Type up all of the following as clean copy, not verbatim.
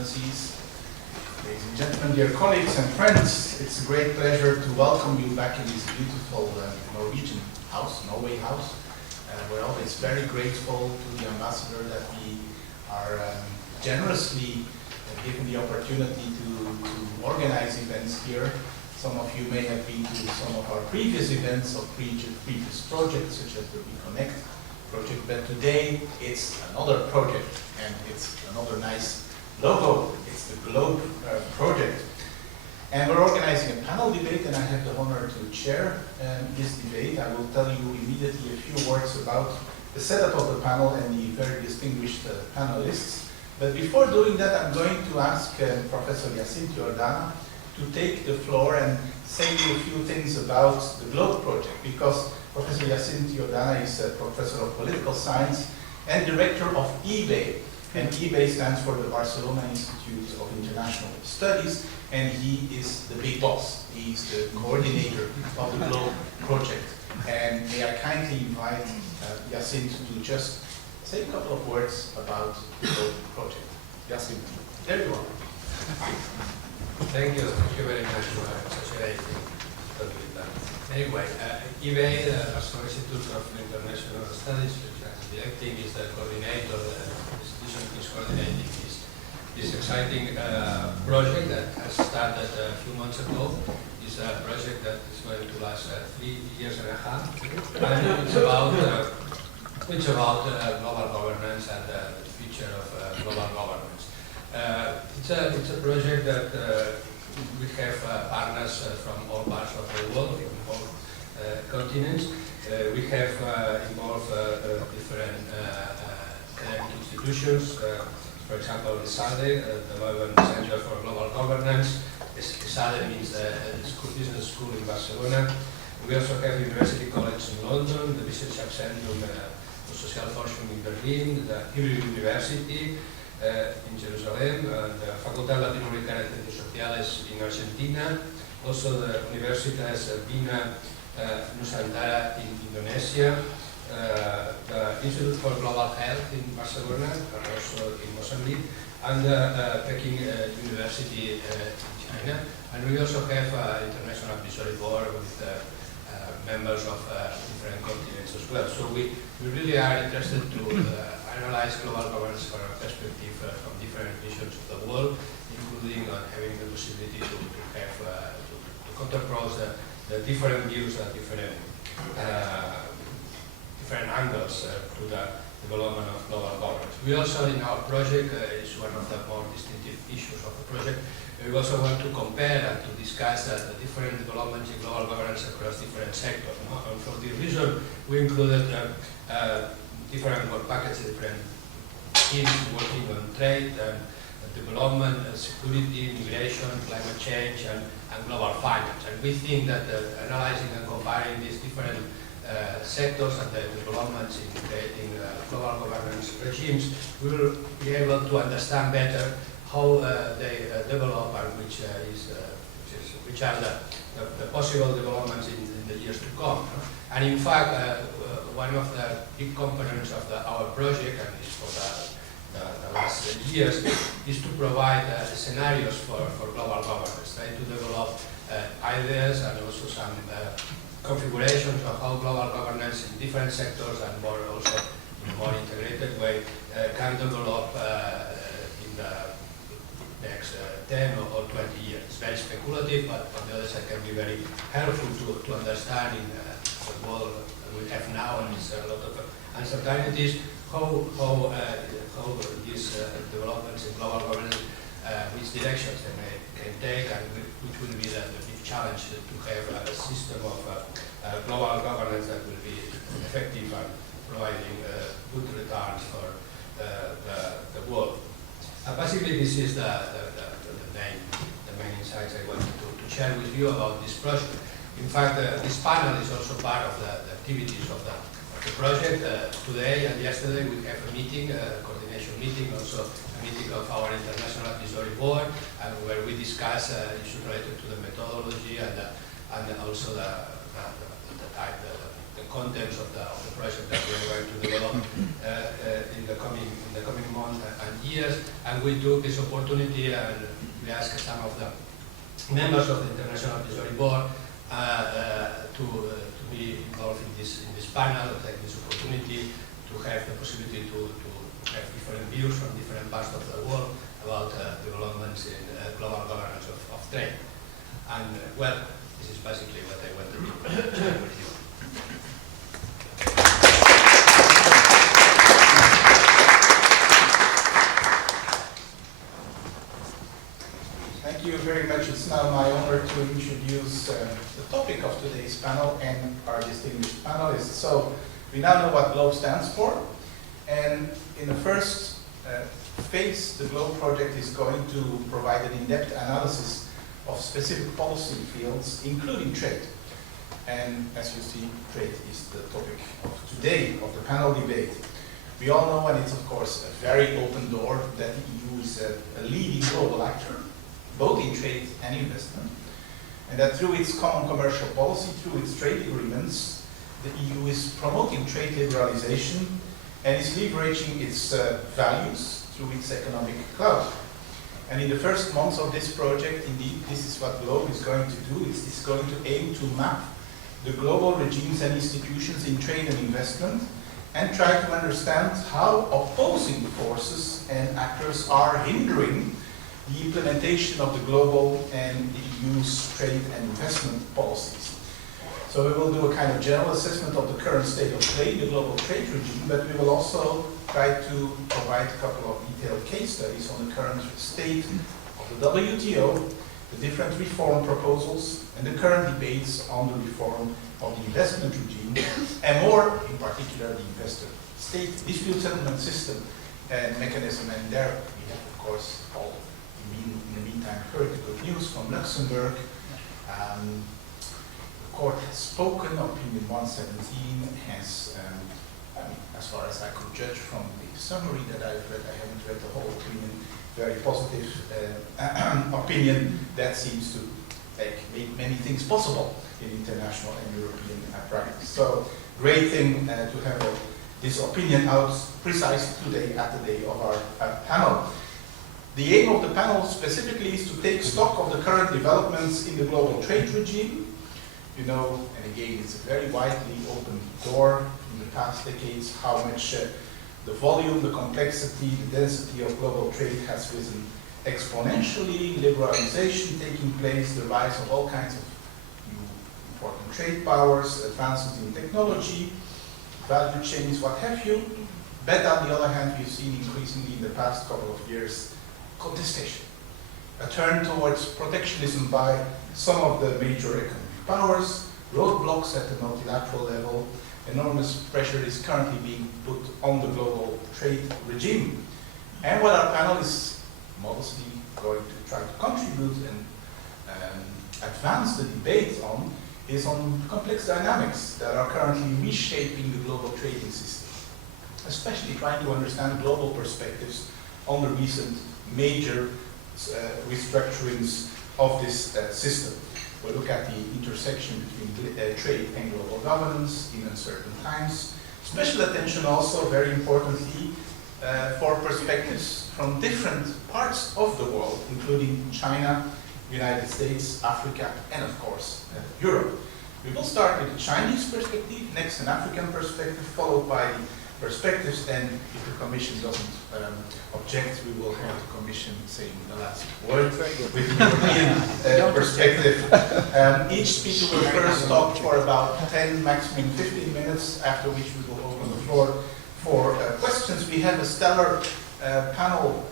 Excellencies, ladies and gentlemen, dear colleagues and friends, it's a great pleasure to welcome you back in this beautiful Norwegian house, Norway House. We're always very grateful to the ambassador that we are generously given the opportunity to organize events here. Some of you may have been to some of our previous events of previous projects, such as the Reconnect project, but today it's another project, and it's another nice logo. It's the GLOBE project. And we're organizing a panel debate, and I have the honor to chair this debate. I will tell you immediately a few words about the setup of the panel and the very distinguished panelists. But before doing that, I'm going to ask Professor Jacinto Jordana to take the floor and say you a few things about the GLOBE project, because Professor Jacinto Jordana is a professor of political science and director of eBay. And eBay stands for the Barcelona Institute of International Studies, and he is the big boss. He's the coordinator of the GLOBE project. And may I kindly invite Jacinto to just say a couple of words about the GLOBE project. Jacinto, there you are. Thank you very much for such a great talk. Anyway, eBay, the Barcelona Institute of International Studies, which I'm directing, is the coordinator, the institution is coordinating this exciting project that has started a few months ago. It's a project that is going to last 3 years and a half, and it's about global governance and the future of global governance. It's a project that we have partners from all parts of the world, from all continents. We have involved different academic institutions. For example, ESADE, the Leuven Center for Global Governance. ESADE means the business school in Barcelona. We also have University College in London, the Wissenschaftszentrum for Social Forschung in Berlin, the Hebrew University in Jerusalem, the Facultad Latinoamericana de Ciencias Sociales in Argentina, also the Universitas Bina Nusantara in Indonesia, the Institute for Global Health in Barcelona, and also in Mozambique, and the Peking University in China. And we also have an international advisory board with members of different continents as well. So we really are interested to analyze global governance from a perspective from different regions of the world, including having the possibility to have to contrapose the different views and different angles to the development of global governance. We also, in our project, is one of the more distinctive issues of the project, we also want to compare and to discuss the different developments in global governance across different sectors. No? And for this reason, we included different work packages, different teams working on trade and development, security, migration, climate change, and global finance. And we think that analyzing and comparing these different sectors and the developments in creating global governance regimes, we will be able to understand better how they develop and which are the possible developments in the years to come. No? And in fact, one of the big components of our project, and is for the last years, is to provide scenarios for global governance, trying to develop ideas and also some configurations of how global governance in different sectors and more also in a more integrated way can develop in the next 10 or 20 years. It's very speculative, but on the other side can be very helpful to understand in the world we have now, and it's a lot of uncertainties, how these developments in global governance, which directions they can take, and which will be the big challenge to have a system of global governance that will be effective and providing good returns for the world. Basically, this is the main insights I wanted to share with you about this project. In fact, this panel is also part of the activities of the project. Today and yesterday we have a meeting, a coordination meeting, also a meeting of our international advisory board, where we discuss issues related to the methodology and also the the contents of the project that we are going to develop in the coming months and years. And we took this opportunity and we asked some of the members of the International Advisory Board to be involved in this panel, to take this opportunity to have the possibility to have different views from different parts of the world about developments in global governance of trade. And well, this is basically what I want to share with you. Thank you very much. It's now my honor to introduce the topic of today's panel and our distinguished panelists. So we now know what GLOBE stands for, and in the first phase, the GLOBE project is going to provide an in-depth analysis of specific policy fields, including trade. And as you see, trade is the topic of today, of the panel debate. We all know, and it's of course a very open door, that the EU is a leading global actor, both in trade and investment, and that through its common commercial policy, through its trade agreements, the EU is promoting trade liberalization and is leveraging its values through its economic clout. And in the first months of this project, indeed, this is what GLOBE is going to do. It's going to aim to map the global regimes and institutions in trade and investment and try to understand how opposing forces and actors are hindering the implementation of the global and the EU's trade and investment policies. So we will do a kind of general assessment of the current state of play in the global trade regime, but we will also try to provide a couple of detailed case studies on the current state of the WTO, the different reform proposals, and the current debates on the reform of the investment regime, and more, in particular, the investor-state dispute settlement system and mechanism. And there we have, of course, all in the meantime heard the good news from Luxembourg. The court has spoken. Opinion 117 has, as far as I could judge from the summary that I've read, I haven't read the whole opinion, very positive opinion that seems to make many things possible in international and European practice. So great thing to have this opinion out precisely today at the day of our panel. The aim of the panel specifically is to take stock of the current developments in the global trade regime. You know, and again, it's a very widely open door in the past decades, how much the volume, the complexity, the density of global trade has risen exponentially, liberalization taking place, the rise of all kinds of new important trade powers, advances in technology, value chains, what have you. But on the other hand, we've seen increasingly in the past couple of years contestation, a turn towards protectionism by some of the major economic powers, roadblocks at the multilateral level. Enormous pressure is currently being put on the global trade regime. And what our panel is modestly going to try to contribute and advance the debate on is on complex dynamics that are currently reshaping the global trading system, especially trying to understand global perspectives on the recent major restructurings of this system. We'll look at the intersection between trade and global governance in uncertain times. Special attention also, very importantly, for perspectives from different parts of the world, including China, United States, Africa, and of course, Europe. We will start with the Chinese perspective, next an African perspective, followed by the perspectives, and if the Commission doesn't object, we will have the Commission saying the last word with the European perspective. Each speaker will first talk for about 10, maximum 15 minutes, after which we will open the floor for questions. We have a stellar panel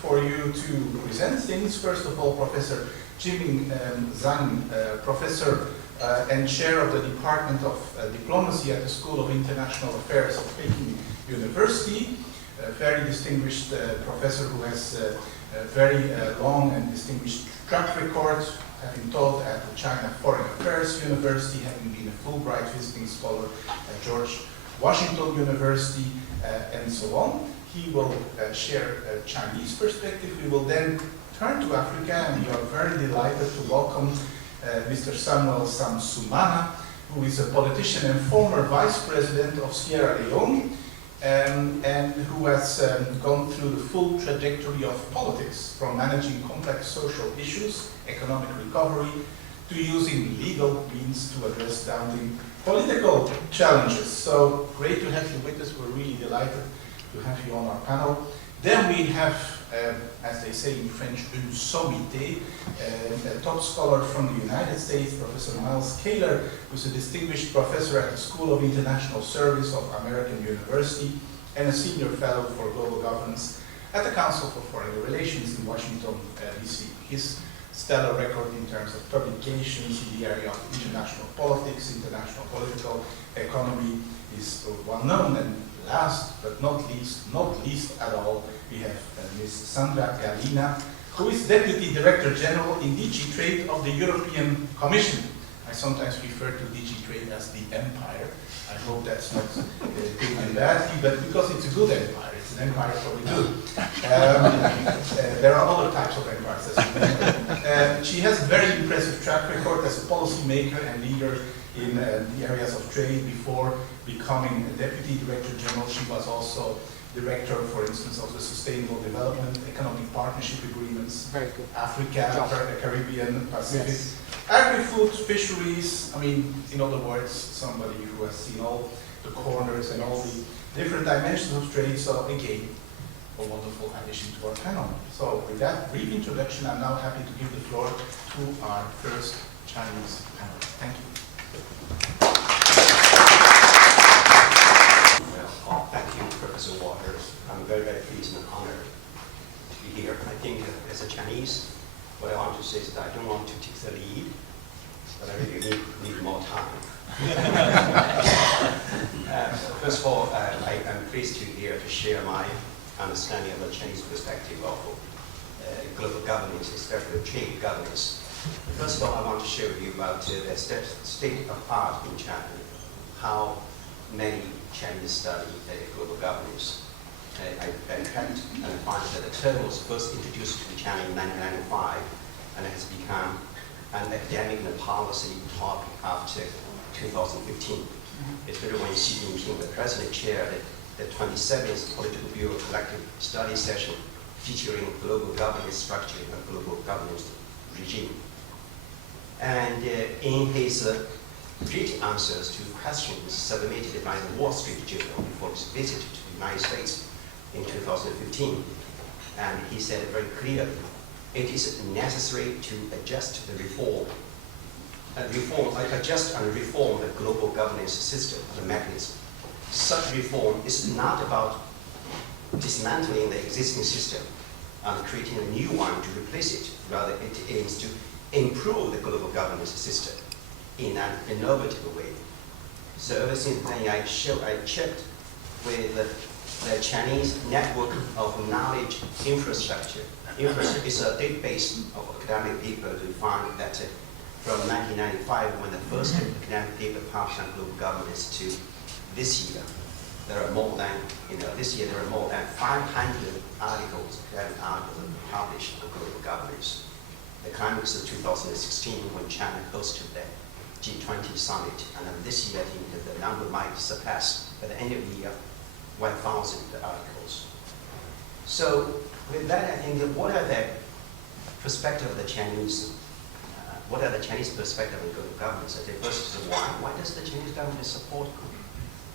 for you to present things. First of all, Professor Jiming Zhang, professor and chair of the Department of Diplomacy at the School of International Affairs of Peking University, a very distinguished professor who has a very long and distinguished track record, having taught at the China Foreign Affairs University, having been a Fulbright visiting scholar at George Washington University, and so on. He will share a Chinese perspective. We will then turn to Africa, and we are very delighted to welcome Mr. Samuel Samsumana, who is a politician and former vice president of Sierra Leone, and who has gone through the full trajectory of politics, from managing complex social issues, economic recovery, to using legal means to address daunting political challenges. So great to have you with us. We're really delighted to have you on our panel. Then we have, as they say in French, une sommité, a top scholar from the United States, Professor Miles Kaler, who's a distinguished professor at the School of International Service of American University and a senior fellow for global governance at the Council for Foreign Relations in Washington, D.C. His stellar record in terms of publications in the area of international politics, international political economy is well known. And last but not least at all, we have Ms. Sandra Gallina, who is Deputy Director General in DG Trade of the European Commission. I sometimes refer to DG Trade as the Empire. I hope that's not taken badly, but because it's a good empire, it's an empire for the good. There are other types of empires, as you know. She has a very impressive track record as a policymaker and leader in the areas of trade. Before becoming a Deputy Director General, she was also Director, for instance, of the Sustainable Development Economic Partnership Agreements, Very good. Africa, Caribbean, Pacific. Yes. Agri-food, fisheries, I mean, in other words, somebody who has seen all the corners and all the different dimensions of trade. So again, a wonderful addition to our panel. So with that brief introduction, I'm now happy to give the floor to our first Chinese panel. Thank you. Well, thank you, Professor Waters. I'm very, very pleased and honored to be here. I think as a Chinese, what I want to say is that I don't want to take the lead, but I really need more time. First of all, I'm pleased to be here to share my understanding of the Chinese perspective of global governance, especially trade governance. First of all, I want to share with you about the state of art in China, how many Chinese study global governance. I checked and found that the term was first introduced to China in 1995 and has become an academic and policy topic after 2015. Especially when Xi Jinping, the president, chaired the 27th Political Bureau Collective Study Session featuring global governance structure and global governance regime. And in his written answers to questions submitted by the Wall Street Journal before his visit to the United States in 2015, and he said very clearly, it is necessary to adjust and reform the global governance system and mechanism. Such reform is not about dismantling the existing system and creating a new one to replace it. Rather, it aims to improve the global governance system in an innovative way. So ever since then, I checked with the Chinese Network of Knowledge Infrastructure. Infrastructure is a database of academic paper to find that from 1995, when the first academic paper published on global governance, to this year, there are more than, this year there are more than 500 articles, academic articles published on global governance. The climax is 2016 when China hosted the G20 summit, and this year I think that the number might surpass, at the end of the year, 1,000 articles. So with that, I think that what are the perspective of the Chinese, what are the Chinese perspective on global governance? I think first is why does the Chinese government support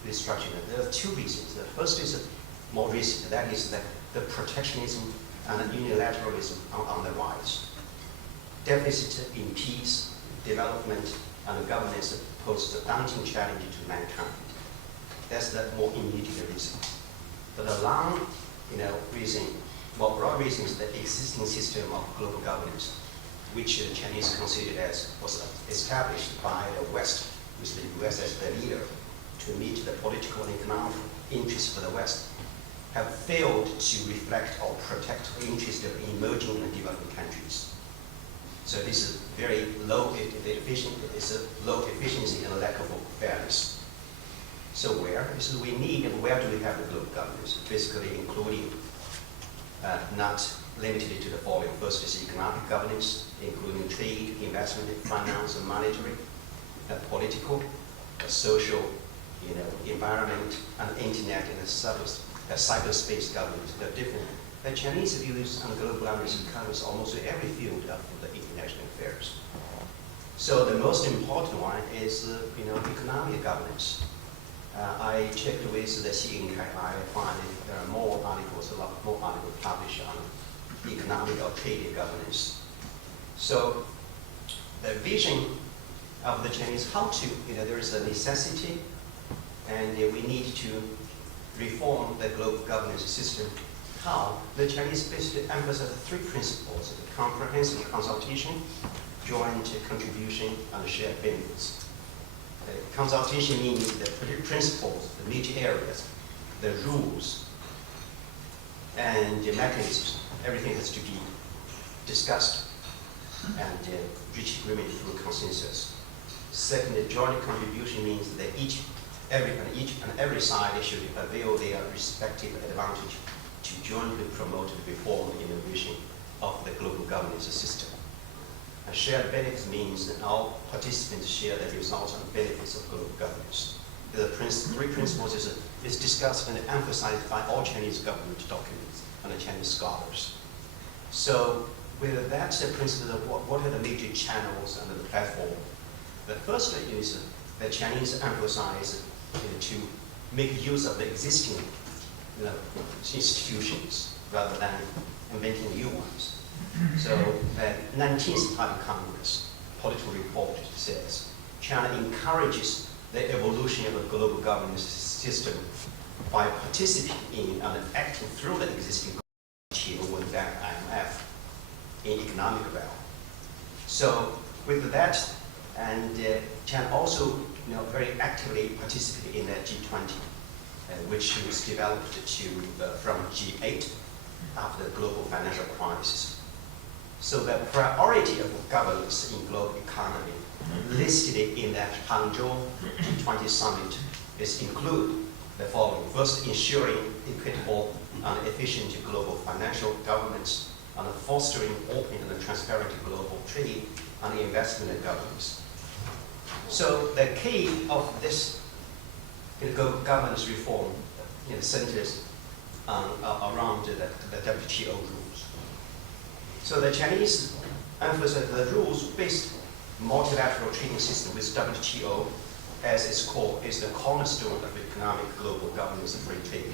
this structure? There are two reasons. The first is more recent, that is that the protectionism and unilateralism are on the rise. Deficit impedes development and governance poses a daunting challenge to mankind. That's the more immediate reason. But the long, reason, more broad reason is the existing system of global governance, which the Chinese considered as was established by the West, with the US as the leader, to meet the political and economic interests of the West, have failed to reflect or protect the interests of emerging and developing countries. So this is very low efficiency and lack of fairness. So where do we have the global governance? Basically including, not limited to the following. First is economic governance, including trade, investment, finance, and monetary. political, social, environment, and internet and cyberspace government. They're different. The Chinese views on global governance covers almost every field of the international affairs. So the most important one is, economic governance. I checked with the Xi Yingkai. I find there are a lot more articles published on economic or trade governance. So the vision of the Chinese, how to, there is a necessity, and we need to reform the global governance system. How? The Chinese basically emphasize 3 principles: the comprehensive consultation, joint contribution, and shared benefits. Consultation means the principles, the major areas, the rules, and the mechanisms. Everything has to be discussed and reach agreement through consensus. Second, the joint contribution means that each and every side should avail their respective advantage to jointly promote the reform and innovation of the global governance system. And shared benefits means that all participants share the results and benefits of global governance. The 3 principles is discussed and emphasized by all Chinese government documents and the Chinese scholars. So with that principle, what are the major channels and the platform? The first is the Chinese emphasize to make use of the existing institutions rather than inventing new ones. So the 19th Party Congress political report says China encourages the evolution of a global governance system by participating in and acting through the existing WTO with that IMF in economic realm. So with that, and China also very actively participate in the G20, which was developed from G8 after the global financial crisis. So the priority of governance in global economy listed in that Hangzhou G20 summit is include the following. First, ensuring equitable and efficient global financial governance, and fostering open and transparent global trade and investment governance. So the key of this governance reform centers around the WTO rules. So the Chinese emphasize the rules-based multilateral trading system with WTO as its core is the cornerstone of economic global governance and free trade.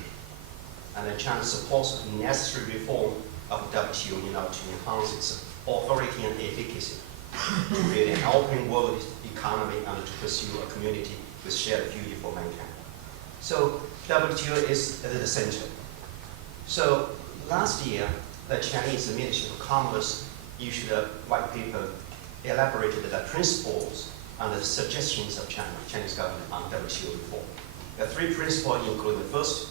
And China supports necessary reform of WTO to enhance its authority and efficacy, to create an open world economy and to pursue a community with shared future for mankind. So WTO is at the center. So last year, the Chinese Ministry of Commerce issued a white paper, elaborated the principles and the suggestions of Chinese government on WTO reform. The 3 principles include the first,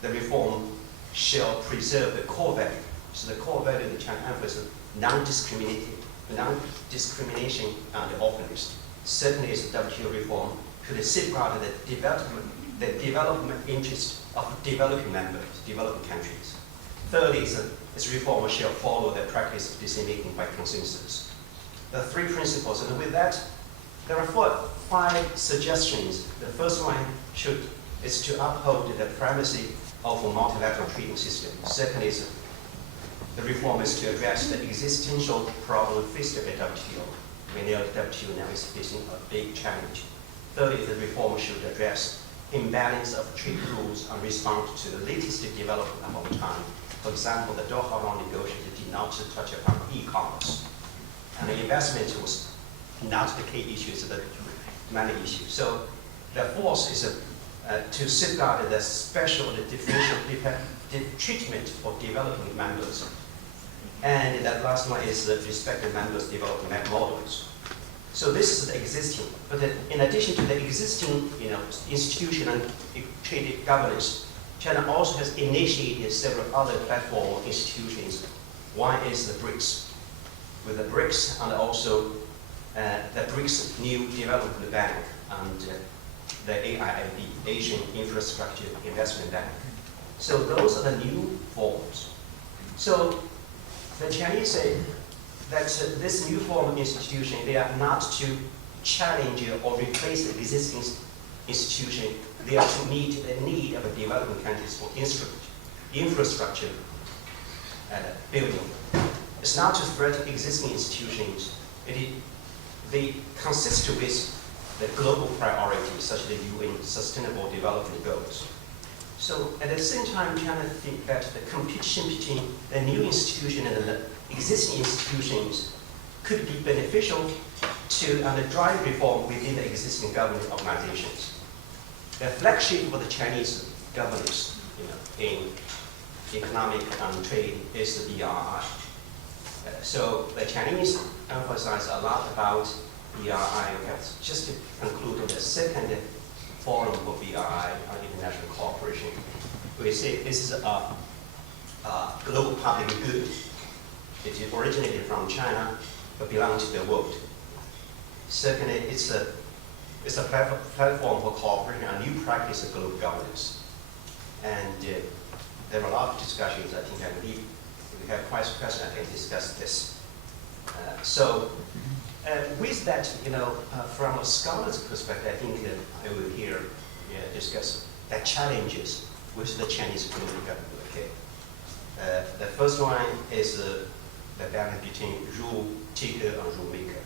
the reform shall preserve the core value. So the core value of China emphasizes non-discrimination and openness. Secondly, is the WTO reform should safeguard the development interest of developing members, developing countries. Third is its reform shall follow the practice of decision-making by consensus. The 3 principles, and with that, there are 5 suggestions. The first one is to uphold the primacy of a multilateral trading system. Second is the reform is to address the existential problem faced by WTO. We know that WTO now is facing a big challenge. Third is the reform should address imbalance of trade rules and respond to the latest development of our time. For example, the Doha Round negotiation did not touch upon e-commerce. And the investment was not the key issue, it's the money issue. So the fourth is to safeguard the special, the differential treatment for developing members. And that last one is the respective members' development models. So this is the existing, but in addition to the existing institution and trade governance, China also has initiated several other platform institutions. One is the BRICS. With the BRICS and also the BRICS New Development Bank and the AIIB, Asian Infrastructure Investment Bank. So those are the new forms. So the Chinese say that this new form of institution, they are not to challenge or replace the existing institution. They are to meet the need of developing countries for infrastructure building. It's not to threaten existing institutions. They consist with the global priorities, such as the UN Sustainable Development Goals. So at the same time, China thinks that the competition between the new institution and the existing institutions could be beneficial to drive reform within the existing government organizations. The flagship of the Chinese governance in economic and trade is the BRI. So the Chinese emphasize a lot about BRI. We have just concluded the second forum for BRI on international cooperation. We say this is a global public good. It originated from China but belongs to the world. Secondly, it's a platform for cooperation and new practice of global governance. And there are a lot of discussions. I think we have quite a question. I can discuss this. With that, from a scholar's perspective, I think I will here discuss the challenges with the Chinese global government. Okay. The first one is the balance between rule taker and rule maker.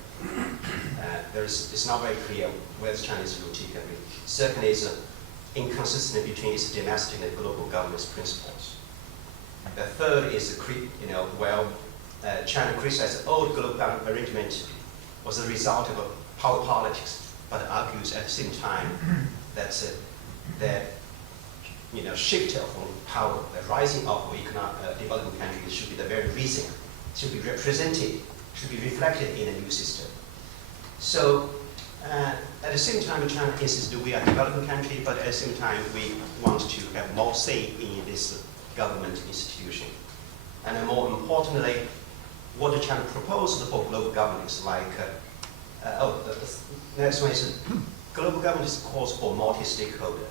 It's not very clear where the Chinese rule taker is. Second is inconsistency between its domestic and global governance principles. The third is, China criticizes the old global government arrangement was a result of power politics, but argues at the same time that the shift of power, the rising of economic developing countries should be the very reason, should be represented, should be reflected in a new system. So at the same time, China insists that we are a developing country, but at the same time, we want to have more say in this government institution. And more importantly, what China proposes for global governance, the next one is global governance calls for multi-stakeholder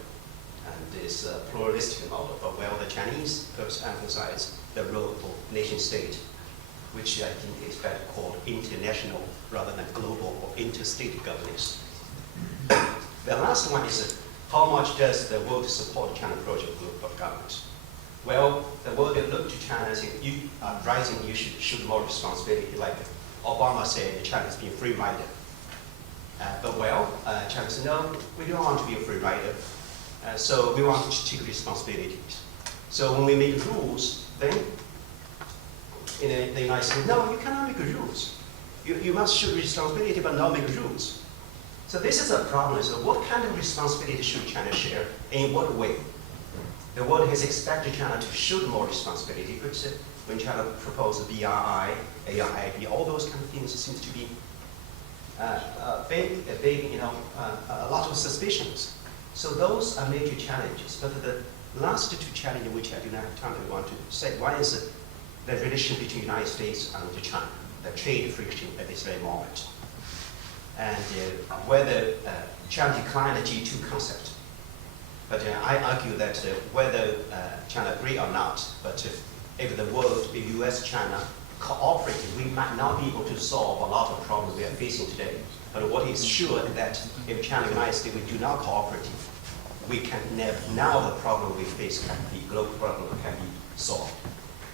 and this pluralistic model, but the Chinese first emphasize the role of nation state, which I think is better called international rather than global or interstate governance. The last one is how much does the world support China project global governance? Well, the world look to China and say, you are rising, you should show more responsibility. Like Obama said, China's being a free rider. China said, no, we don't want to be a free rider. So we want to take responsibilities. So when we make rules, then in the United States, no, you cannot make rules. You must show responsibility but not make rules. So this is a problem. So what kind of responsibility should China share? In what way? The world has expected China to show more responsibility, but when China proposed BRI, AIIB, all those kind of things seems to be a lot of suspicions. So those are major challenges. But the last two challenges, which I do not have time to want to say, one is the relation between the United States and China, the trade friction at this very moment, and whether China declined the G2 concept. But I argue that whether China agree or not, but if the world, the US, China, cooperate, we might not be able to solve a lot of problems we are facing today. But what is sure is that if China and the United States, we do not cooperate, we can never, now the problem we face can be, global problem can be solved.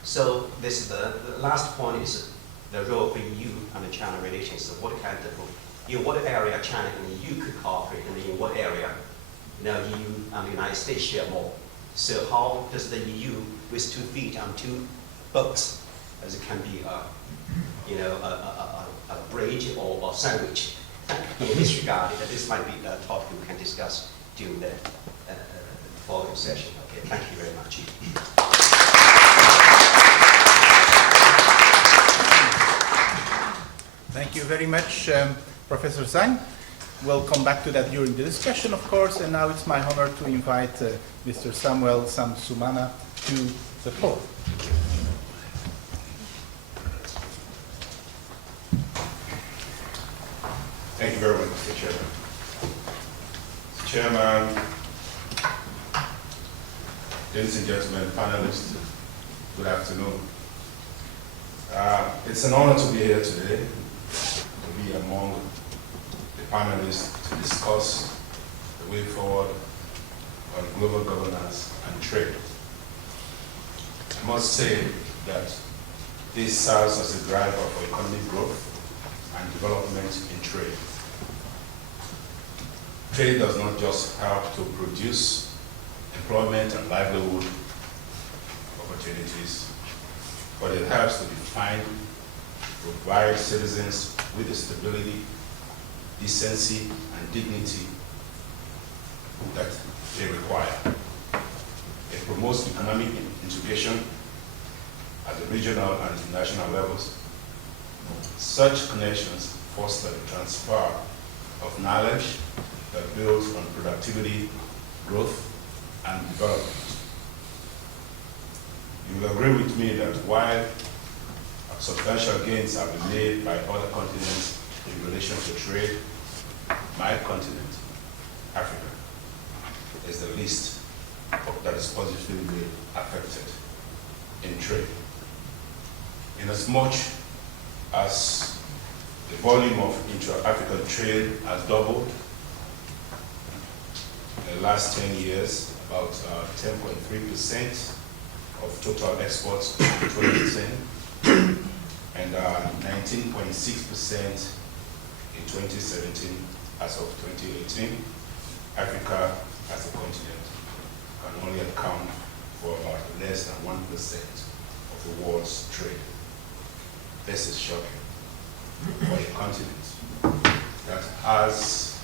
So this is the last point is the role of the EU and the China relations. So what kind of, in what area China and the EU could cooperate, and in what area EU and the United States share more. So how does the EU with 2 feet on 2 boats, as it can be a bridge or a sandwich? In this regard, this might be a topic we can discuss during the following session. Okay, thank you very much. Thank you very much, Professor Zhang. We'll come back to that during the discussion, of course, and now it's my honor to invite Mr. Samuel Samsumana to the floor. Thank you very much, Mr. Chairman. Chairman, ladies and gentlemen, panelists, good afternoon. It's an honor to be here today, to be among the panelists to discuss the way forward on global governance and trade. I must say that this serves as a driver for economic growth and development in trade. Trade does not just help to produce employment and livelihood opportunities, but it helps to define, provide citizens with the stability, decency, and dignity that they require. It promotes economic integration at the regional and international levels. Such connections foster the transfer of knowledge that builds on productivity, growth, and development. You will agree with me that while substantial gains have been made by other continents in relation to trade, my continent, Africa, is the least that is positively affected in trade. Inasmuch as the volume of intra-African trade has doubled in the last 10 years, about 10.3% of total exports in 2010, and 19.6% in 2017. As of 2018, Africa as a continent can only account for about less than 1% of the world's trade. This is shocking for a continent that has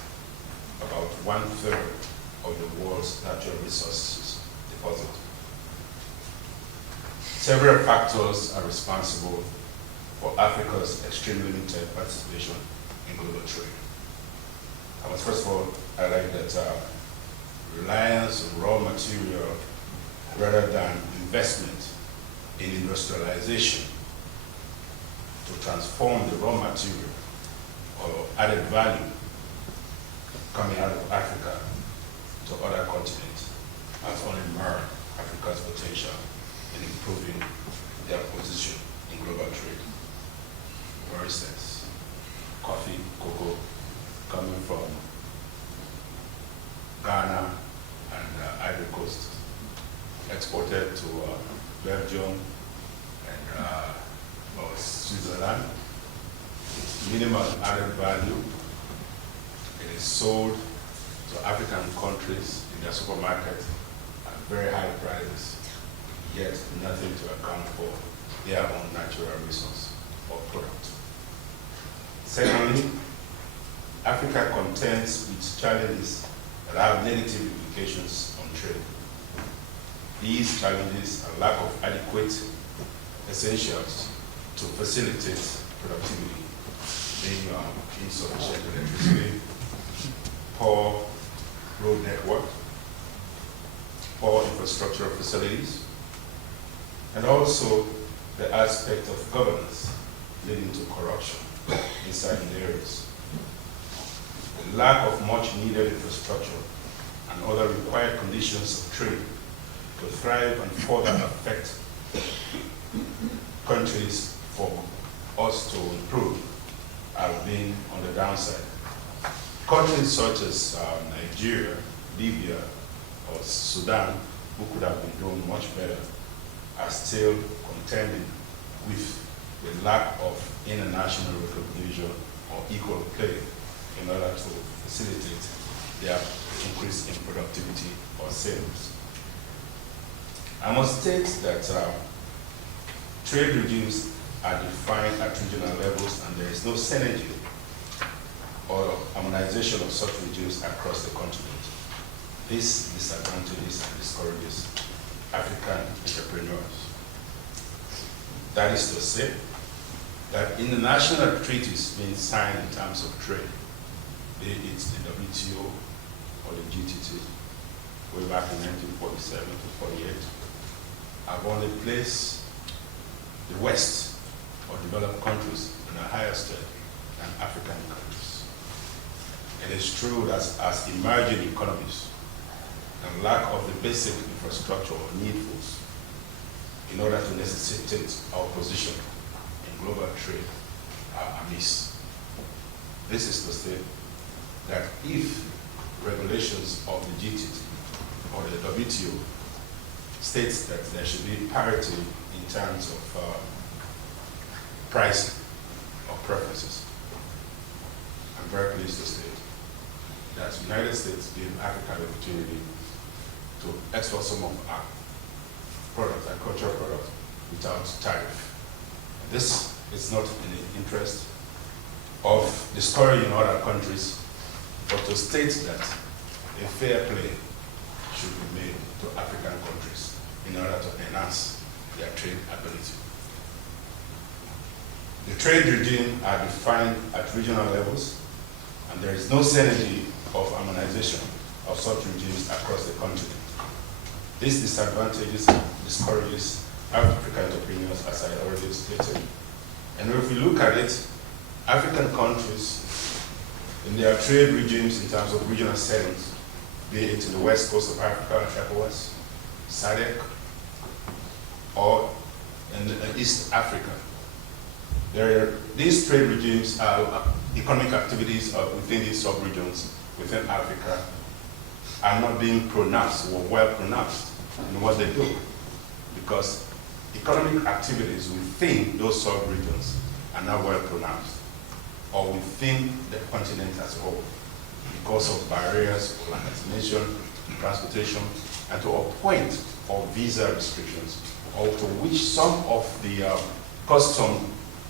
about 1/3 of the world's natural resources deposited. Several factors are responsible for Africa's extremely limited participation in global trade. I must first of all highlight that reliance on raw material rather than investment in industrialization to transform the raw material or added value coming out of Africa to other continents has only marred Africa's potential in improving their position in global trade. For instance, coffee, cocoa coming from Ghana and Ivory Coast, exported to Belgium and Switzerland. Minimal added value. It is sold to African countries in their supermarket at very high prices, yet nothing to account for their own natural resource or product. Secondly, Africa contends with challenges that have negative implications on trade. These challenges are lack of adequate essentials to facilitate productivity, being insufficient electricity, poor road network, poor infrastructural facilities, and also the aspect of governance leading to corruption in certain areas. The lack of much needed infrastructure and other required conditions of trade to thrive and further affect countries for us to improve have been on the downside. Countries such as Nigeria, Libya, or Sudan, who could have been doing much better, are still contending with the lack of international recognition or equal play in order to facilitate their increase in productivity or sales. I must state that trade regimes are defined at regional levels, and there is no synergy or harmonization of such regimes across the continent. This disadvantages and discourages African entrepreneurs. That is to say, that international treaties being signed in terms of trade, be it the WTO or the GTT, way back in 1947 to 48, have only placed the West or developed countries in a higher state than African countries. It is true that as emerging economies, the lack of the basic infrastructure or needfuls in order to necessitate our position in global trade are amiss. This is to say that if regulations of the GTT or the WTO states that there should be parity in terms of pricing or preferences, I'm very pleased to state that the United States gave Africa the opportunity to export some of our products, agricultural products, without tariff. This is not in the interest of discouraging other countries, but to state that a fair play should be made to African countries in order to enhance their trade ability. The trade regime are defined at regional levels, and there is no synergy of harmonization of such regimes across the continent. This disadvantages and discourages African entrepreneurs, as I already stated. And if we look at it, African countries in their trade regimes in terms of regional settings, be it in the west coast of Africa, ECOWAS, SADC, or in East Africa, these trade regimes are economic activities within these sub-regions within Africa are not being pronounced or well pronounced in what they do, because economic activities within those sub-regions are not well pronounced, or within the continent as a whole, because of barriers for legislation, transportation, and to a point of visa restrictions, or to which some of the custom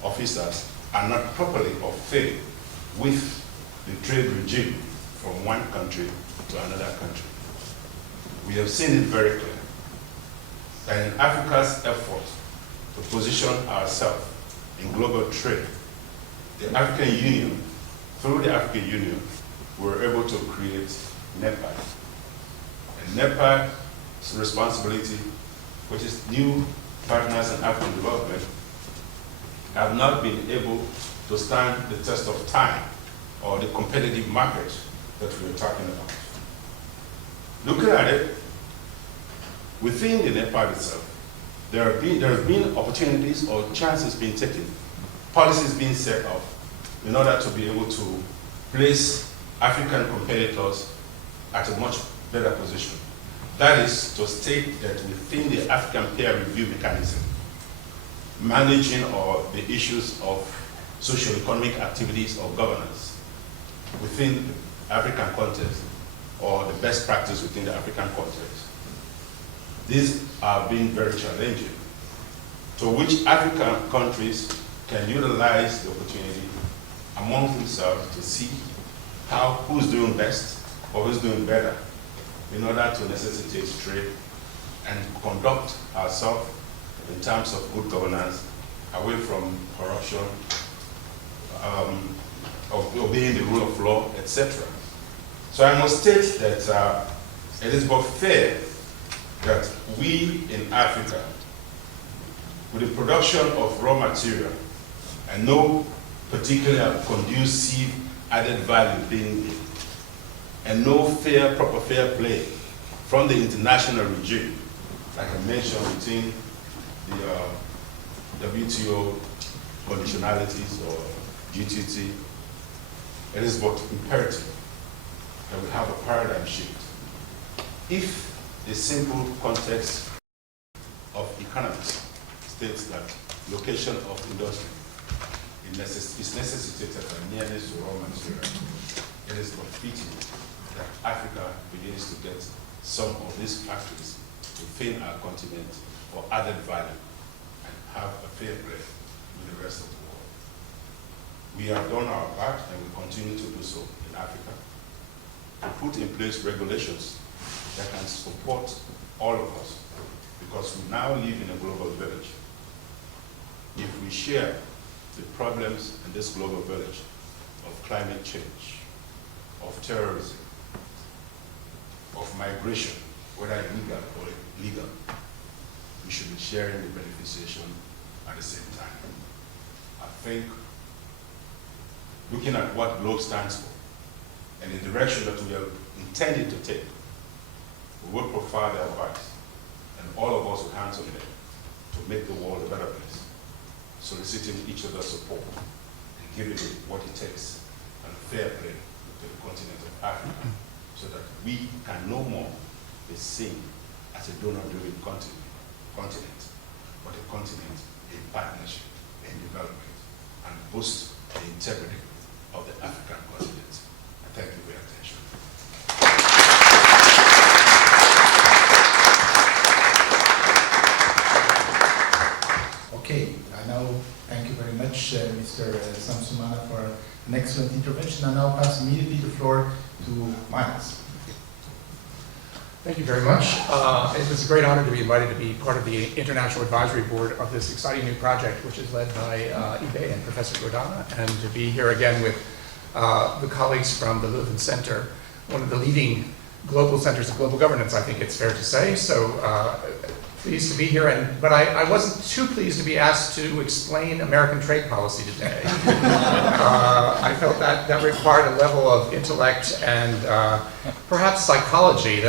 officers are not properly or fair with the trade regime from one country to another country. We have seen it very clear that in Africa's effort to position ourselves in global trade, the African Union, through the African Union, were able to create NEPAD. And NEPAD's responsibility, which is new partners in African development, have not been able to stand the test of time or the competitive market that we are talking about. Looking at it, within the NEPAD itself, there have been opportunities or chances being taken, policies being set up in order to be able to place African competitors at a much better position. That is to state that within the African peer review mechanism, managing or the issues of socio-economic activities or governance within the African context, or the best practice within the African context. These are being very challenging, to which African countries can utilize the opportunity among themselves to see who's doing best or who's doing better in order to necessitate trade and conduct ourselves in terms of good governance, away from corruption, of obeying the rule of law, etc. So I must state that it is but fair that we in Africa, with the production of raw material and no particular conducive added value being there, and no proper fair play from the international regime, like I mentioned, within the WTO conditionalities or GTT, it is but imperative that we have a paradigm shift. If the simple context of economics states that location of industry is necessitated by nearness to raw material, it is but fitting that Africa begins to get some of these factories within our continent for added value and have a fair play with the rest of the world. We have done our part and we continue to do so in Africa to put in place regulations that can support all of us, because we now live in a global village. If we share the problems in this global village of climate change, of terrorism, of migration, whether legal or illegal, we should be sharing the beneficiation at the same time. I think looking at what GLOBE stands for and the direction that we are intended to take, we will provide advice, and all of us with hands on it to make the world a better place, soliciting each other's support and giving it what it takes and fair play to the continent of Africa, so that we can no more be seen as a donor-driven continent, but a continent in partnership, in development, and boost the integrity of the African continent. Thank you for your attention. Okay, I now thank you very much, Mr. Samsumana, for an excellent intervention. I now pass immediately the floor to Miles. Thank you very much. It was a great honor to be invited to be part of the International Advisory Board of this exciting new project, which is led by eBay and Professor Gordana, and to be here again with the colleagues from the Leuven Center, one of the leading global centers of global governance, I think it's fair to say. So pleased to be here, but I wasn't too pleased to be asked to explain American trade policy today. I felt that required a level of intellect and perhaps psychology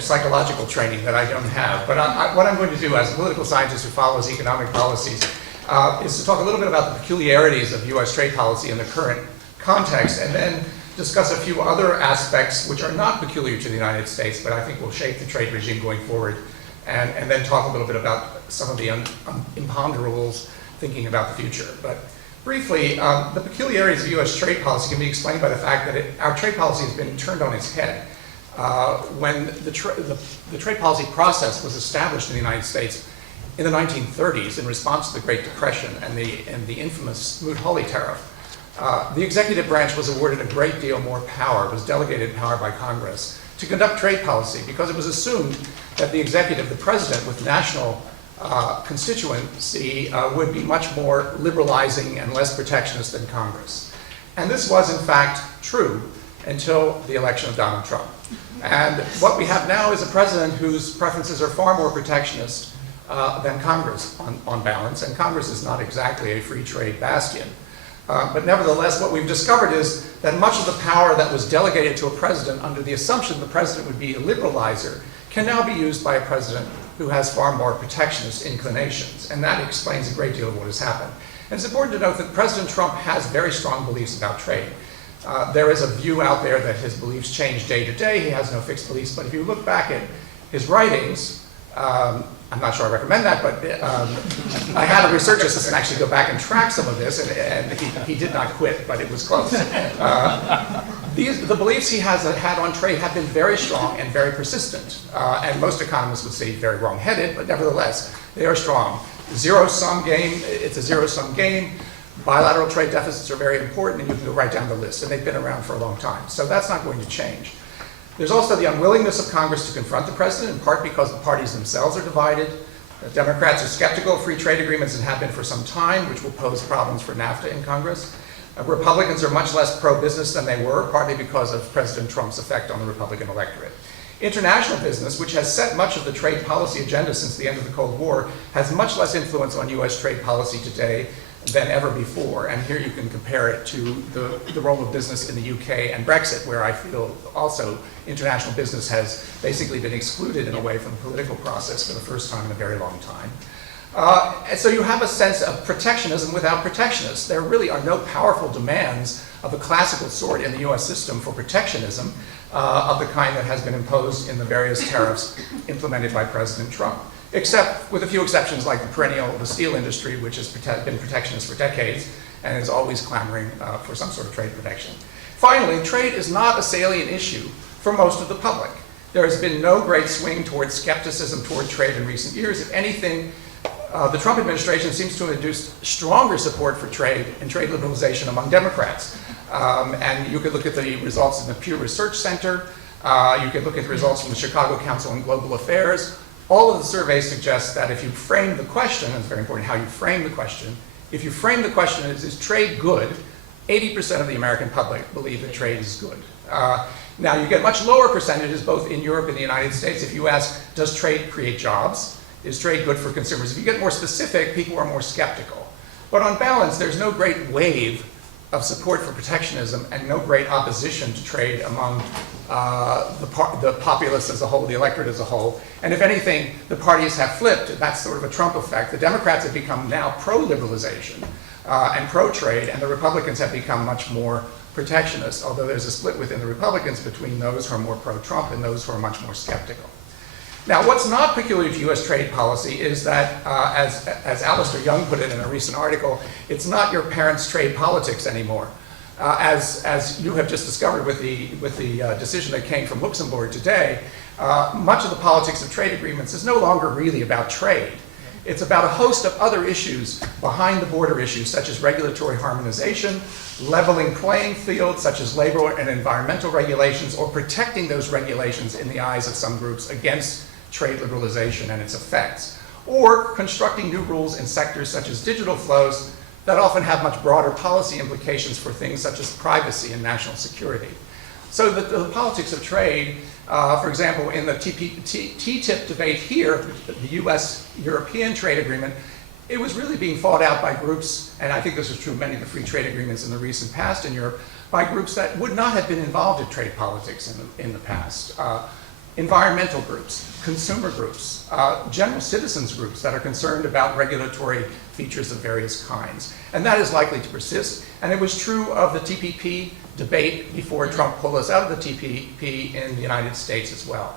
psychological training that I don't have. But what I'm going to do as a political scientist who follows economic policies is to talk a little bit about the peculiarities of U.S. trade policy in the current context, and then discuss a few other aspects which are not peculiar to the United States, but I think will shape the trade regime going forward. And then talk a little bit about some of the imponderables thinking about the future. But briefly, the peculiarities of U.S. trade policy can be explained by the fact that our trade policy has been turned on its head. When the trade policy process was established in the United States in the 1930s in response to the Great Depression and the infamous Smoot-Hawley tariff, the executive branch was awarded a great deal more power, was delegated power by Congress to conduct trade policy, because it was assumed that the executive, the president with national constituency, would be much more liberalizing and less protectionist than Congress. And this was in fact true until the election of Donald Trump. And what we have now is a president whose preferences are far more protectionist than Congress on balance, and Congress is not exactly a free trade bastion. But nevertheless, what we've discovered is that much of the power that was delegated to a president under the assumption the president would be a liberalizer can now be used by a president who has far more protectionist inclinations. And that explains a great deal of what has happened. And it's important to note that President Trump has very strong beliefs about trade. There is a view out there that his beliefs change day to day. He has no fixed beliefs. But if you look back at his writings, I'm not sure I recommend that, but I had a research assistant actually go back and track some of this, and he did not quit, but it was close. The beliefs he has had on trade have been very strong and very persistent, and most economists would say very wrong-headed, but nevertheless, they are strong. Zero-sum game, it's a zero-sum game. Bilateral trade deficits are very important, and you can go right down the list, and they've been around for a long time. So that's not going to change. There's also the unwillingness of Congress to confront the president, in part because the parties themselves are divided. The Democrats are skeptical of free trade agreements and have been for some time, which will pose problems for NAFTA in Congress. Republicans are much less pro-business than they were, partly because of President Trump's effect on the Republican electorate. International business, which has set much of the trade policy agenda since the end of the Cold War, has much less influence on U.S. trade policy today than ever before. And here you can compare it to the role of business in the UK and Brexit, where I feel also international business has basically been excluded in a way from the political process for the first time in a very long time. And so you have a sense of protectionism without protectionists. There really are no powerful demands of a classical sort in the US system for protectionism of the kind that has been imposed in the various tariffs implemented by President Trump. Except with a few exceptions like the steel industry, which has been protectionist for decades and is always clamoring for some sort of trade protection. Finally, trade is not a salient issue for most of the public. There has been no great swing towards skepticism toward trade in recent years. If anything, the Trump administration seems to have induced stronger support for trade and trade liberalization among Democrats. And you could look at the results in the Pew Research Center. You could look at the results from the Chicago Council on Global Affairs. All of the surveys suggest that if you frame the question, and it's very important how you frame the question, if you frame the question as, is trade good, 80% of the American public believe that trade is good. Now, you get much lower percentages both in Europe and the United States if you ask, does trade create jobs? Is trade good for consumers? If you get more specific, people are more skeptical. But on balance, there's no great wave of support for protectionism and no great opposition to trade among the populace as a whole, the electorate as a whole. And if anything, the parties have flipped. That's sort of a Trump effect. The Democrats have become now pro-liberalization and pro-trade, and the Republicans have become much more protectionist, although there's a split within the Republicans between those who are more pro-Trump and those who are much more skeptical. Now, what's not peculiar to U.S. trade policy is that, as Alistair Young put it in a recent article, it's not your parents' trade politics anymore. As you have just discovered with the decision that came from Luxembourg today, much of the politics of trade agreements is no longer really about trade. It's about a host of other issues behind the border issues, such as regulatory harmonization, leveling playing fields, such as labor and environmental regulations, or protecting those regulations in the eyes of some groups against trade liberalization and its effects, or constructing new rules in sectors such as digital flows that often have much broader policy implications for things such as privacy and national security. So the politics of trade, for example, in the TTIP debate here, the US-European trade agreement, it was really being fought out by groups, and I think this was true of many of the free trade agreements in the recent past in Europe, by groups that would not have been involved in trade politics in the past. Environmental groups, consumer groups, general citizens groups that are concerned about regulatory features of various kinds. And that is likely to persist. And it was true of the TPP debate before Trump pulled us out of the TPP in the United States as well.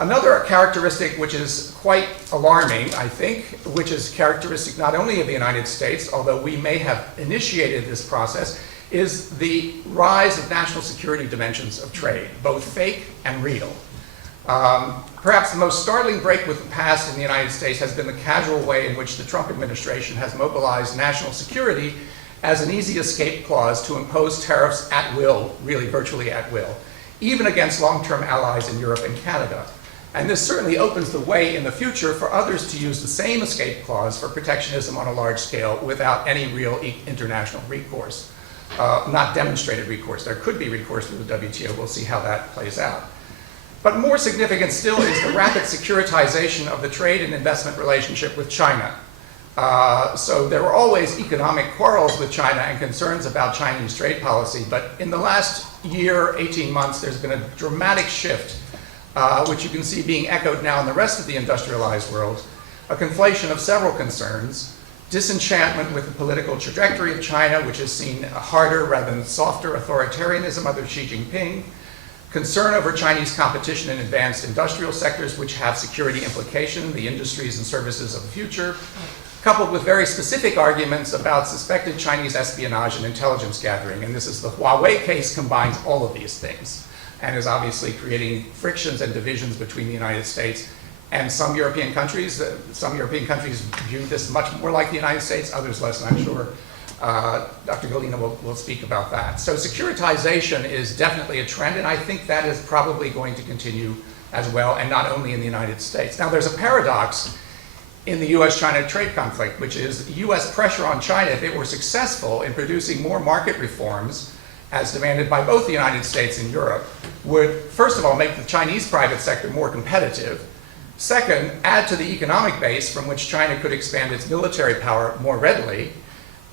Another characteristic which is quite alarming, I think, which is characteristic not only of the United States, although we may have initiated this process, is the rise of national security dimensions of trade, both fake and real. Perhaps the most startling break with the past in the United States has been the casual way in which the Trump administration has mobilized national security as an easy escape clause to impose tariffs at will, really virtually at will, even against long-term allies in Europe and Canada. And this certainly opens the way in the future for others to use the same escape clause for protectionism on a large scale without any real international recourse, not demonstrated recourse. There could be recourse through the WTO. We'll see how that plays out. But more significant still is the rapid securitization of the trade and investment relationship with China. So there were always economic quarrels with China and concerns about Chinese trade policy, but in the last year, 18 months, there's been a dramatic shift, which you can see being echoed now in the rest of the industrialized world, a conflation of several concerns, disenchantment with the political trajectory of China, which has seen a harder rather than softer authoritarianism under Xi Jinping, concern over Chinese competition in advanced industrial sectors which have security implications, the industries and services of the future, coupled with very specific arguments about suspected Chinese espionage and intelligence gathering. And this is the Huawei case combines all of these things and is obviously creating frictions and divisions between the United States and some European countries. Some European countries view this much more like the United States, others less, and I'm sure Dr. Galina will speak about that. So securitization is definitely a trend, and I think that is probably going to continue as well, and not only in the United States. Now, there's a paradox in the US-China trade conflict, which is US pressure on China, if it were successful in producing more market reforms, as demanded by both the United States and Europe, would, first of all, make the Chinese private sector more competitive. Second, add to the economic base from which China could expand its military power more readily.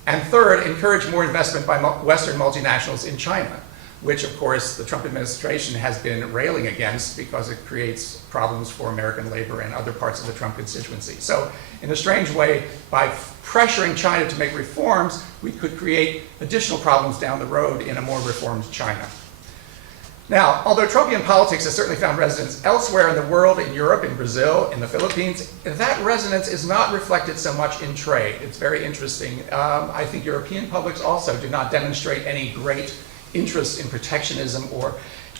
And third, encourage more investment by Western multinationals in China, which of course the Trump administration has been railing against because it creates problems for American labor and other parts of the Trump constituency. So in a strange way, by pressuring China to make reforms, we could create additional problems down the road in a more reformed China. Now, although Trumpian politics has certainly found resonance elsewhere in the world, in Europe, in Brazil, in the Philippines, that resonance is not reflected so much in trade. It's very interesting. I think European publics also do not demonstrate any great interest in protectionism, or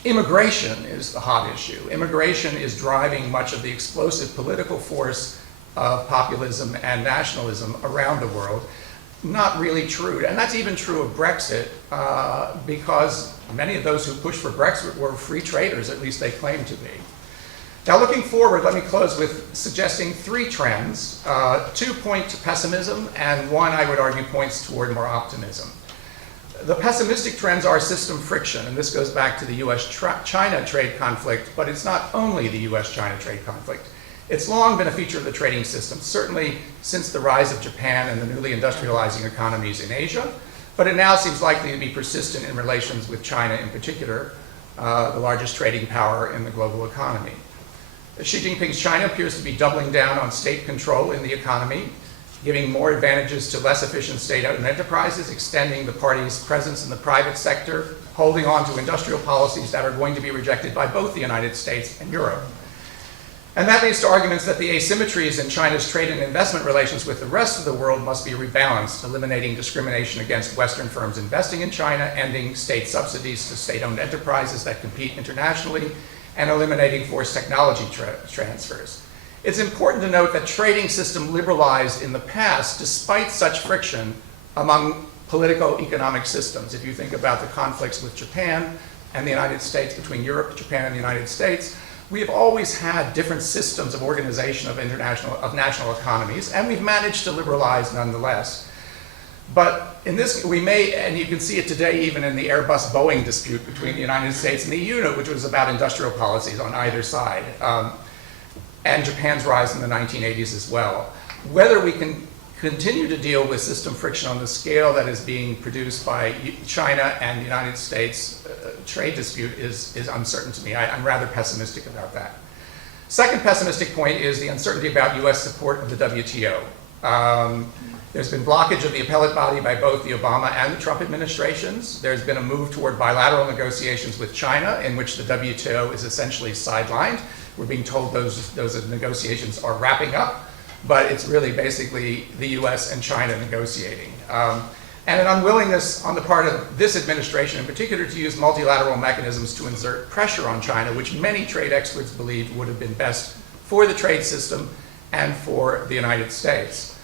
immigration is the hot issue. Immigration is driving much of the explosive political force of populism and nationalism around the world. Not really true, and that's even true of Brexit, because many of those who pushed for Brexit were free traders, at least they claim to be. Now looking forward, let me close with suggesting three trends. 2 point to pessimism, and one, I would argue, points toward more optimism. The pessimistic trends are system friction, and this goes back to the US-China trade conflict, but it's not only the US-China trade conflict. It's long been a feature of the trading system, certainly since the rise of Japan and the newly industrializing economies in Asia, but it now seems likely to be persistent in relations with China in particular, the largest trading power in the global economy. Xi Jinping's China appears to be doubling down on state control in the economy, giving more advantages to less efficient state-owned enterprises, extending the party's presence in the private sector, holding on to industrial policies that are going to be rejected by both the United States and Europe. And that leads to arguments that the asymmetries in China's trade and investment relations with the rest of the world must be rebalanced, eliminating discrimination against Western firms investing in China, ending state subsidies to state-owned enterprises that compete internationally, and eliminating forced technology transfers. It's important to note that trading system liberalized in the past despite such friction among political economic systems. If you think about the conflicts with Japan and the United States, between Europe, Japan, and the United States, we have always had different systems of organization of national economies, and we've managed to liberalize nonetheless. But in this, we may, and you can see it today even in the Airbus-Boeing dispute between the United States and the EU, which was about industrial policies on either side, and Japan's rise in the 1980s as well. Whether we can continue to deal with system friction on the scale that is being produced by China and the United States trade dispute is uncertain to me. I'm rather pessimistic about that. Second pessimistic point is the uncertainty about US support of the WTO. There's been blockage of the appellate body by both the Obama and the Trump administrations. There's been a move toward bilateral negotiations with China in which the WTO is essentially sidelined. We're being told those negotiations are wrapping up, but it's really basically the US and China negotiating. And an unwillingness on the part of this administration in particular to use multilateral mechanisms to exert pressure on China, which many trade experts believe would have been best for the trade system and for the United States.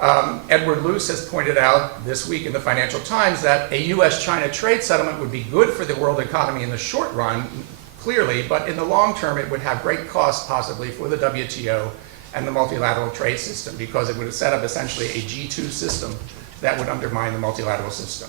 Edward Luce has pointed out this week in the Financial Times that a US-China trade settlement would be good for the world economy in the short run, clearly, but in the long term it would have great costs possibly for the WTO and the multilateral trade system, because it would have set up essentially a G2 system that would undermine the multilateral system.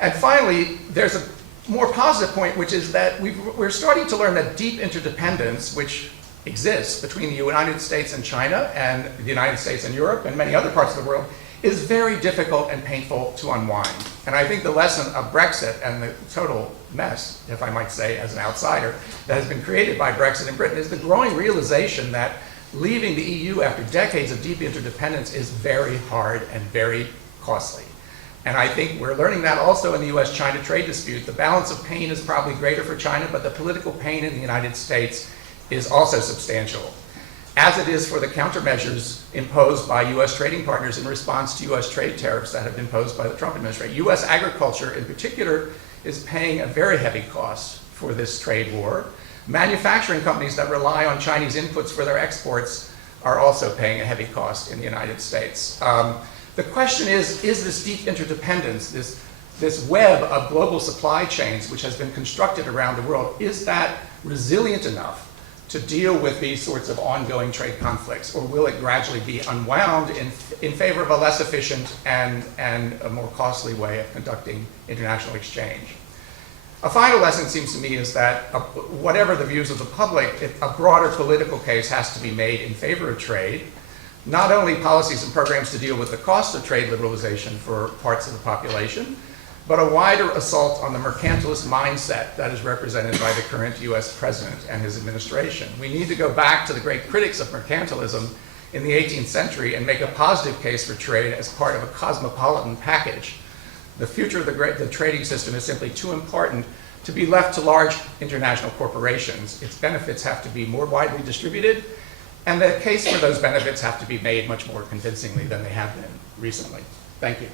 And finally, there's a more positive point, which is that we're starting to learn that deep interdependence, which exists between the United States and China and the United States and Europe and many other parts of the world, is very difficult and painful to unwind. And I think the lesson of Brexit and the total mess, if I might say, as an outsider, that has been created by Brexit in Britain is the growing realization that leaving the EU after decades of deep interdependence is very hard and very costly. And I think we're learning that also in the US-China trade dispute. The balance of pain is probably greater for China, but the political pain in the United States is also substantial, as it is for the countermeasures imposed by US trading partners in response to US trade tariffs that have been imposed by the Trump administration. US agriculture in particular is paying a very heavy cost for this trade war. Manufacturing companies that rely on Chinese inputs for their exports are also paying a heavy cost in the United States. The question is this deep interdependence, this web of global supply chains which has been constructed around the world, is that resilient enough to deal with these sorts of ongoing trade conflicts, or will it gradually be unwound in favor of a less efficient and a more costly way of conducting international exchange? A final lesson, seems to me, is that whatever the views of the public, a broader political case has to be made in favor of trade. Not only policies and programs to deal with the cost of trade liberalization for parts of the population, but a wider assault on the mercantilist mindset that is represented by the current US president and his administration. We need to go back to the great critics of mercantilism in the 18th century and make a positive case for trade as part of a cosmopolitan package. The future of the trading system is simply too important to be left to large international corporations. Its benefits have to be more widely distributed, and the case for those benefits have to be made much more convincingly than they have been recently. Thank you.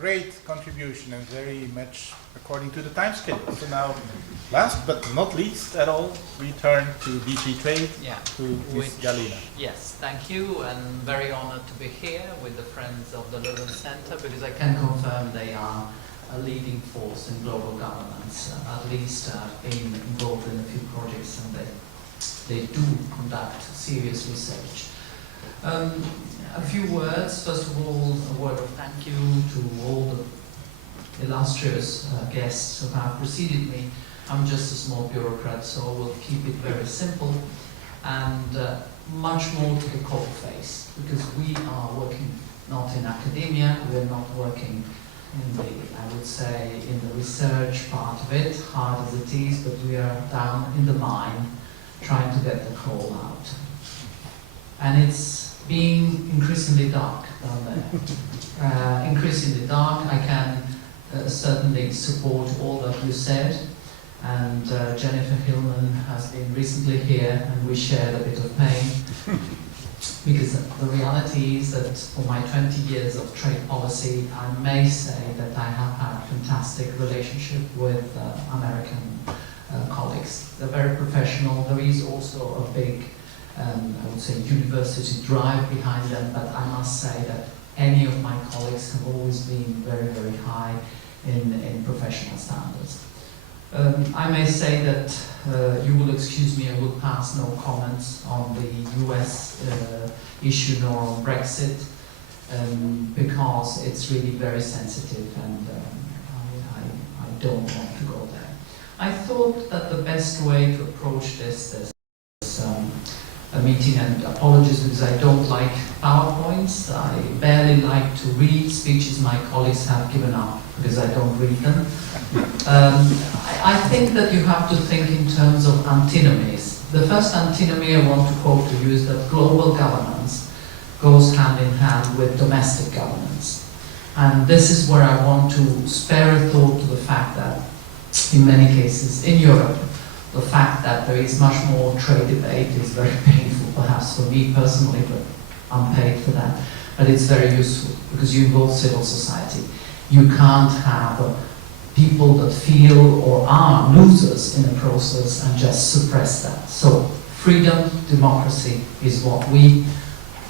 Great contribution, and very much according to the time schedule. So now, last but not least at all, we turn to DG Trade, to Ms. Galina. Yes, thank you, and very honored to be here with the Friends of the Leuven Center, because I can confirm they are a leading force in global governance, at least being involved in a few projects, and they do conduct serious research. A few words. First of all, a word of thank you to all the illustrious guests who have preceded me. I'm just a small bureaucrat, so I will keep it very simple and much more to the cold face, because we are working not in academia, we're not working in the, I would say, in the research part of it, hard as it is, but we are down in the mine trying to get the coal out. And it's being increasingly dark down there. Increasingly dark. I can certainly support all that you said. And Jennifer Hillman has been recently here, and we shared a bit of pain. Because the reality is that for my 20 years of trade policy, I may say that I have had a fantastic relationship with American colleagues. They're very professional. There is also a big, I would say, university drive behind them, but I must say that any of my colleagues have always been very, very high in professional standards. I may say that you will excuse me, I will pass no comments on the US issue nor on Brexit because it's really very sensitive and I don't want to go there. I thought that the best way to approach this a meeting, and apologies because I don't like PowerPoints. I barely like to read speeches. My colleagues have given up because I don't read them. I think that you have to think in terms of antinomies. The first antinomy I want to quote to you is that global governance goes hand in hand with domestic governance. And this is where I want to spare a thought to the fact that in many cases in Europe, the fact that there is much more trade debate is very painful, perhaps for me personally, but I'm paid for that. But it's very useful because you involve civil society. You can't have people that feel or are losers in a process and just suppress that. So freedom, democracy is what we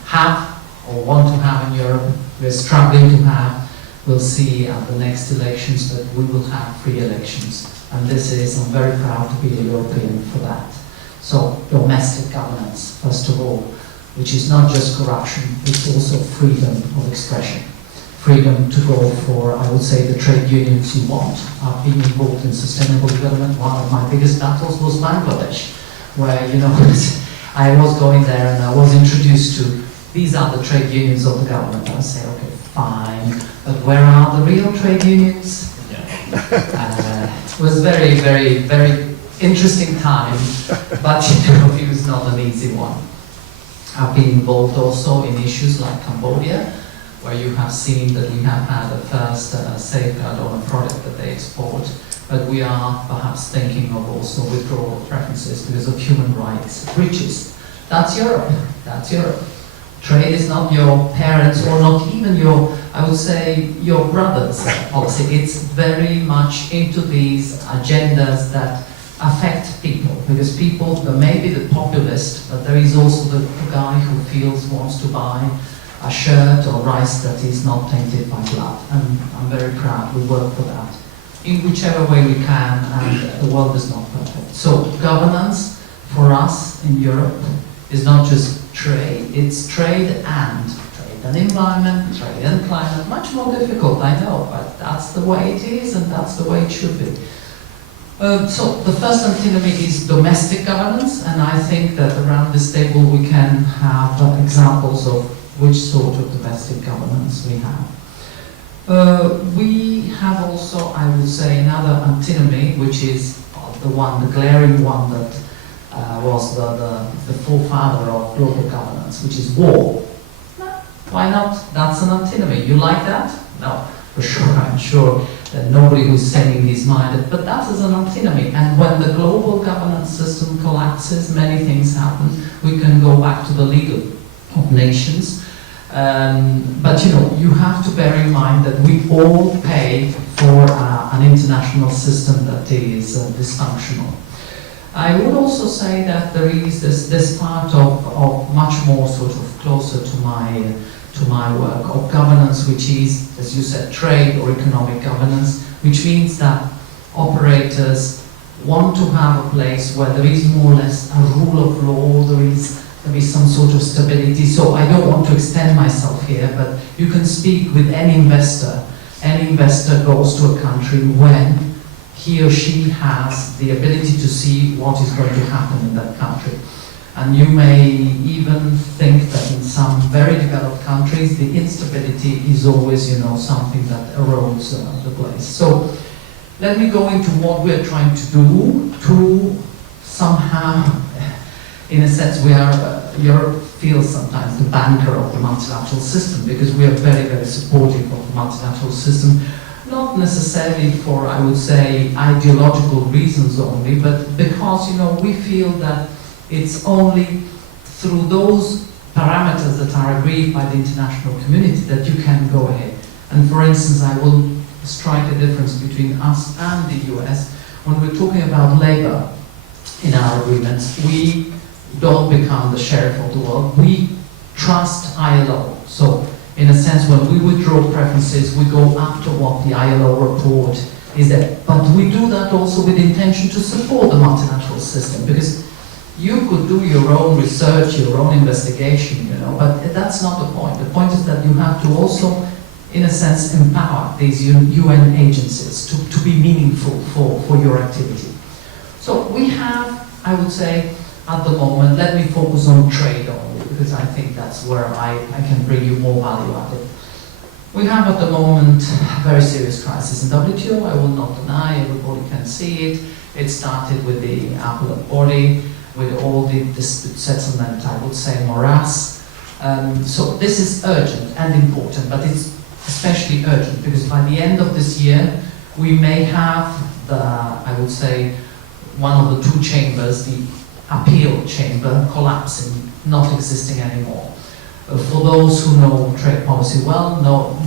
have or want to have in Europe. We're struggling to have. We'll see at the next elections that we will have free elections. And this is, I'm very proud to be a European for that. So domestic governance, first of all, which is not just corruption, it's also freedom of expression. Freedom to go for, I would say, the trade unions you want. I've been involved in sustainable development. One of my biggest battles was Bangladesh, where, you know, I was going there and I was introduced to, these are the trade unions of the government. I say, okay, fine, but where are the real trade unions? It was very, very, very interesting time, but you know, it was not an easy one. I've been involved also in issues like Cambodia, where you have seen that we have had a first safeguard on a product that they export, but we are perhaps thinking of also withdrawal of preferences because of human rights breaches. That's Europe. That's Europe. Trade is not your parents or not even your, I would say, your brother's policy. It's very much into these agendas that affect people, because people, there may be the populist, but there is also the guy who feels, wants to buy a shirt or rice that is not tainted by blood. And I'm very proud we work for that in whichever way we can, and the world is not perfect. So governance for us in Europe is not just trade, it's trade and environment, trade and climate. Much more difficult, I know, but that's the way it is and that's the way it should be. So the first antinomy is domestic governance, and I think that around this table we can have examples of which sort of domestic governance we have. We have also, I would say, another antinomy, which is the one, the glaring one that was the forefather of global governance, which is war. Why not? That's an antinomy. You like that? No, for sure. I'm sure that nobody who's saying is minded, but that is an antinomy. And when the global governance system collapses, many things happen. We can go back to the League of Nations. But you know, you have to bear in mind that we all pay for an international system that is dysfunctional. I would also say that there is this part of much more sort of closer to my work of governance, which is, as you said, trade or economic governance, which means that operators want to have a place where there is more or less a rule of law, there is some sort of stability. So I don't want to extend myself here, but you can speak with any investor. Any investor goes to a country when he or she has the ability to see what is going to happen in that country. And you may even think that in some very developed countries, the instability is always, you know, something that erodes the place. So let me go into what we're trying to do to somehow, in a sense, we are, Europe feels sometimes the banker of the multilateral system, because we are very, very supportive of the multilateral system, not necessarily for, I would say, ideological reasons only, but because, you know, we feel that it's only through those parameters that are agreed by the international community that you can go ahead. And for instance, I will strike a difference between us and the US. When we're talking about labor in our agreements, we don't become the sheriff of the world. We trust ILO. So in a sense, when we withdraw preferences, we go after what the ILO report is there. But we do that also with intention to support the multilateral system, because you could do your own research, your own investigation, you know, but that's not the point. The point is that you have to also, in a sense, empower these UN agencies to be meaningful for your activity. So we have, I would say, at the moment, let me focus on trade only, because I think that's where I can bring you more value added. We have at the moment a very serious crisis in WTO. I will not deny, everybody can see it. It started with the appellate body, with all the dispute settlement, I would say, morass. So this is urgent and important, but it's especially urgent because by the end of this year, we may have the, I would say, one of the two chambers, the appeal chamber, collapsing, not existing anymore. For those who know trade policy well,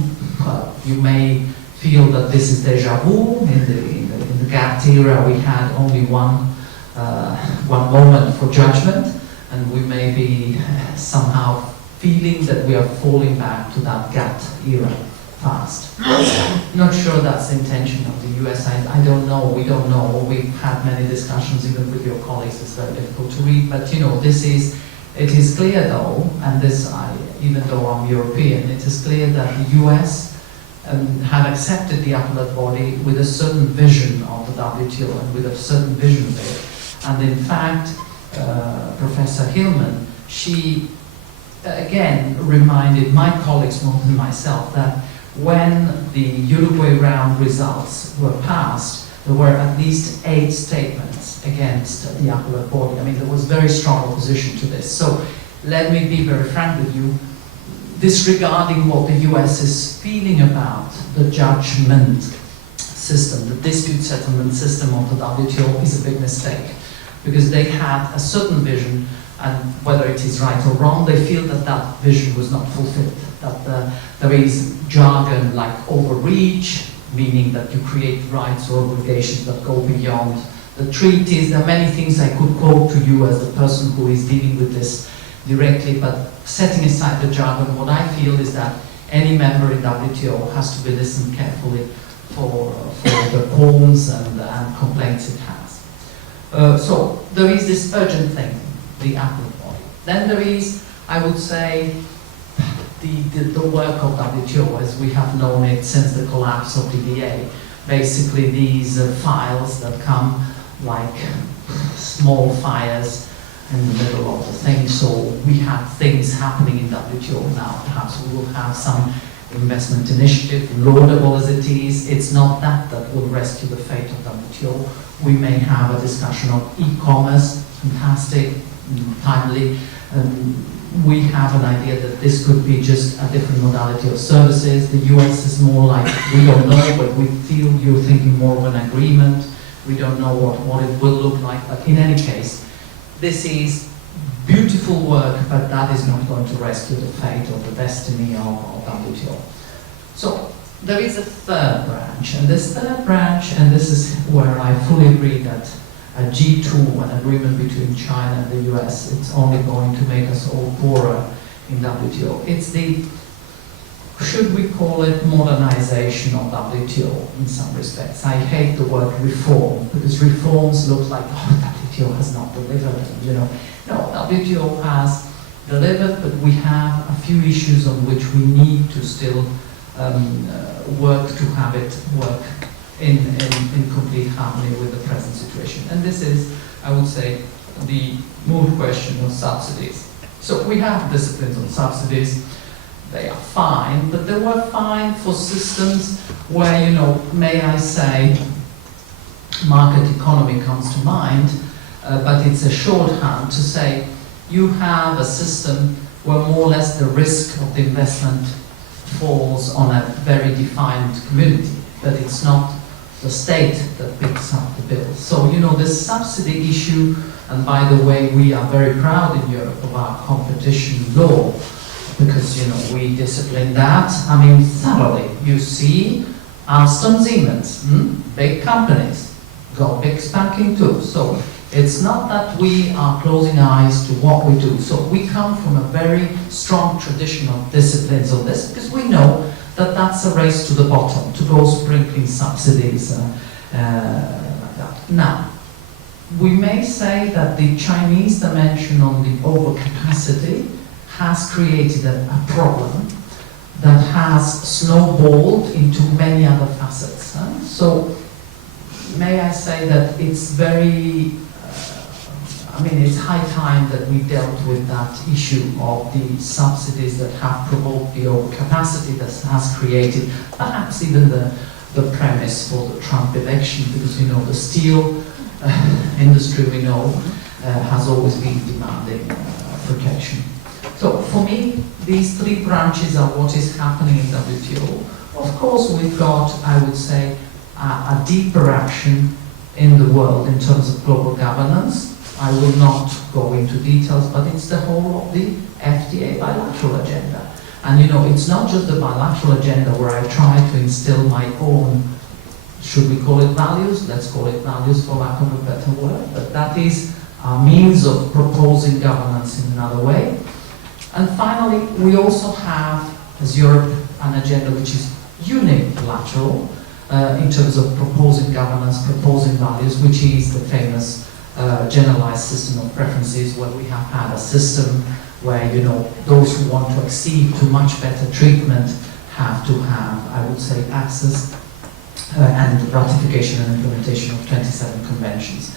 you may feel that this is deja vu. In the GATT era, we had only one moment for judgment, and we may be somehow feeling that we are falling back to that GATT era fast. Not sure that's the intention of the US. I don't know. We don't know. We've had many discussions even with your colleagues. It's very difficult to read, but you know, it is clear though, and this, even though I'm European, it is clear that the US had accepted the appellate body with a certain vision of the WTO and with a certain vision of it. And in fact, Professor Hillman, she again reminded my colleagues more than myself that when the Uruguay round results were passed, there were at least 8 statements against the appellate body. I mean, there was very strong opposition to this. So let me be very frank with you, disregarding what the US is feeling about the judgment system, the dispute settlement system of the WTO is a big mistake, because they had a certain vision, and whether it is right or wrong, they feel that that vision was not fulfilled, that there is jargon like overreach, meaning that you create rights or obligations that go beyond the treaties. There are many things I could quote to you as the person who is dealing with this directly, but setting aside the jargon, what I feel is that any member in WTO has to be listened carefully for the qualms and complaints it has. So there is this urgent thing, the appellate body. Then there is, I would say, the work of WTO as we have known it since the collapse of DDA. Basically these files that come like small fires in the middle of the thing. So we have things happening in WTO now. Perhaps we will have some investment initiative, laudable as it is. It's not that will rescue the fate of WTO. We may have a discussion of e-commerce, fantastic, timely. We have an idea that this could be just a different modality of services. The US is more like, we don't know, but we feel you're thinking more of an agreement. We don't know what it will look like, but in any case, this is beautiful work, but that is not going to rescue the fate or the destiny of WTO. So there is a third branch, and this third branch, and this is where I fully agree that a G2, an agreement between China and the US, it's only going to make us all poorer in WTO. It's the, should we call it modernization of WTO in some respects? I hate the word reform, because reforms look like, oh, WTO has not delivered, you know. No, WTO has delivered, but we have a few issues on which we need to still work to have it work in complete harmony with the present situation. And this is, I would say, the moot question of subsidies. So we have disciplines on subsidies. they are fine, but they were fine for systems where, you know, may I say, market economy comes to mind, but it's a shorthand to say you have a system where more or less the risk of the investment falls on a very defined community, but it's not the state that picks up the bill. So, you know, this subsidy issue, and by the way, we are very proud in Europe of our competition law, because, you know, we discipline that, I mean, thoroughly. You see, Alstom, Siemens, big companies, got big spanking too. So it's not that we are closing eyes to what we do. So we come from a very strong tradition of disciplines on this, because we know that that's a race to the bottom, to go sprinkling subsidies like that. Now, we may say that the Chinese dimension on the overcapacity has created a problem that has snowballed into many other facets. So, may I say that it's very, I mean, it's high time that we dealt with that issue of the subsidies that have provoked the overcapacity that has created perhaps even the premise for the Trump election, because, you know, the steel industry, we know, has always been demanding protection. So for me, these three branches are what is happening in WTO. Of course, we've got, I would say, a deeper action in the world in terms of global governance. I will not go into details, but it's the whole of the FTA bilateral agenda. And, you know, it's not just the bilateral agenda where I try to instill my own, should we call it values? Let's call it values for lack of a better word. But that is a means of proposing governance in another way. And finally, we also have, as Europe, an agenda which is unilateral in terms of proposing governance, proposing values, which is the famous generalized system of preferences, where we have had a system where, you know, those who want to accede to much better treatment have to have, I would say, access and ratification and implementation of 27 conventions.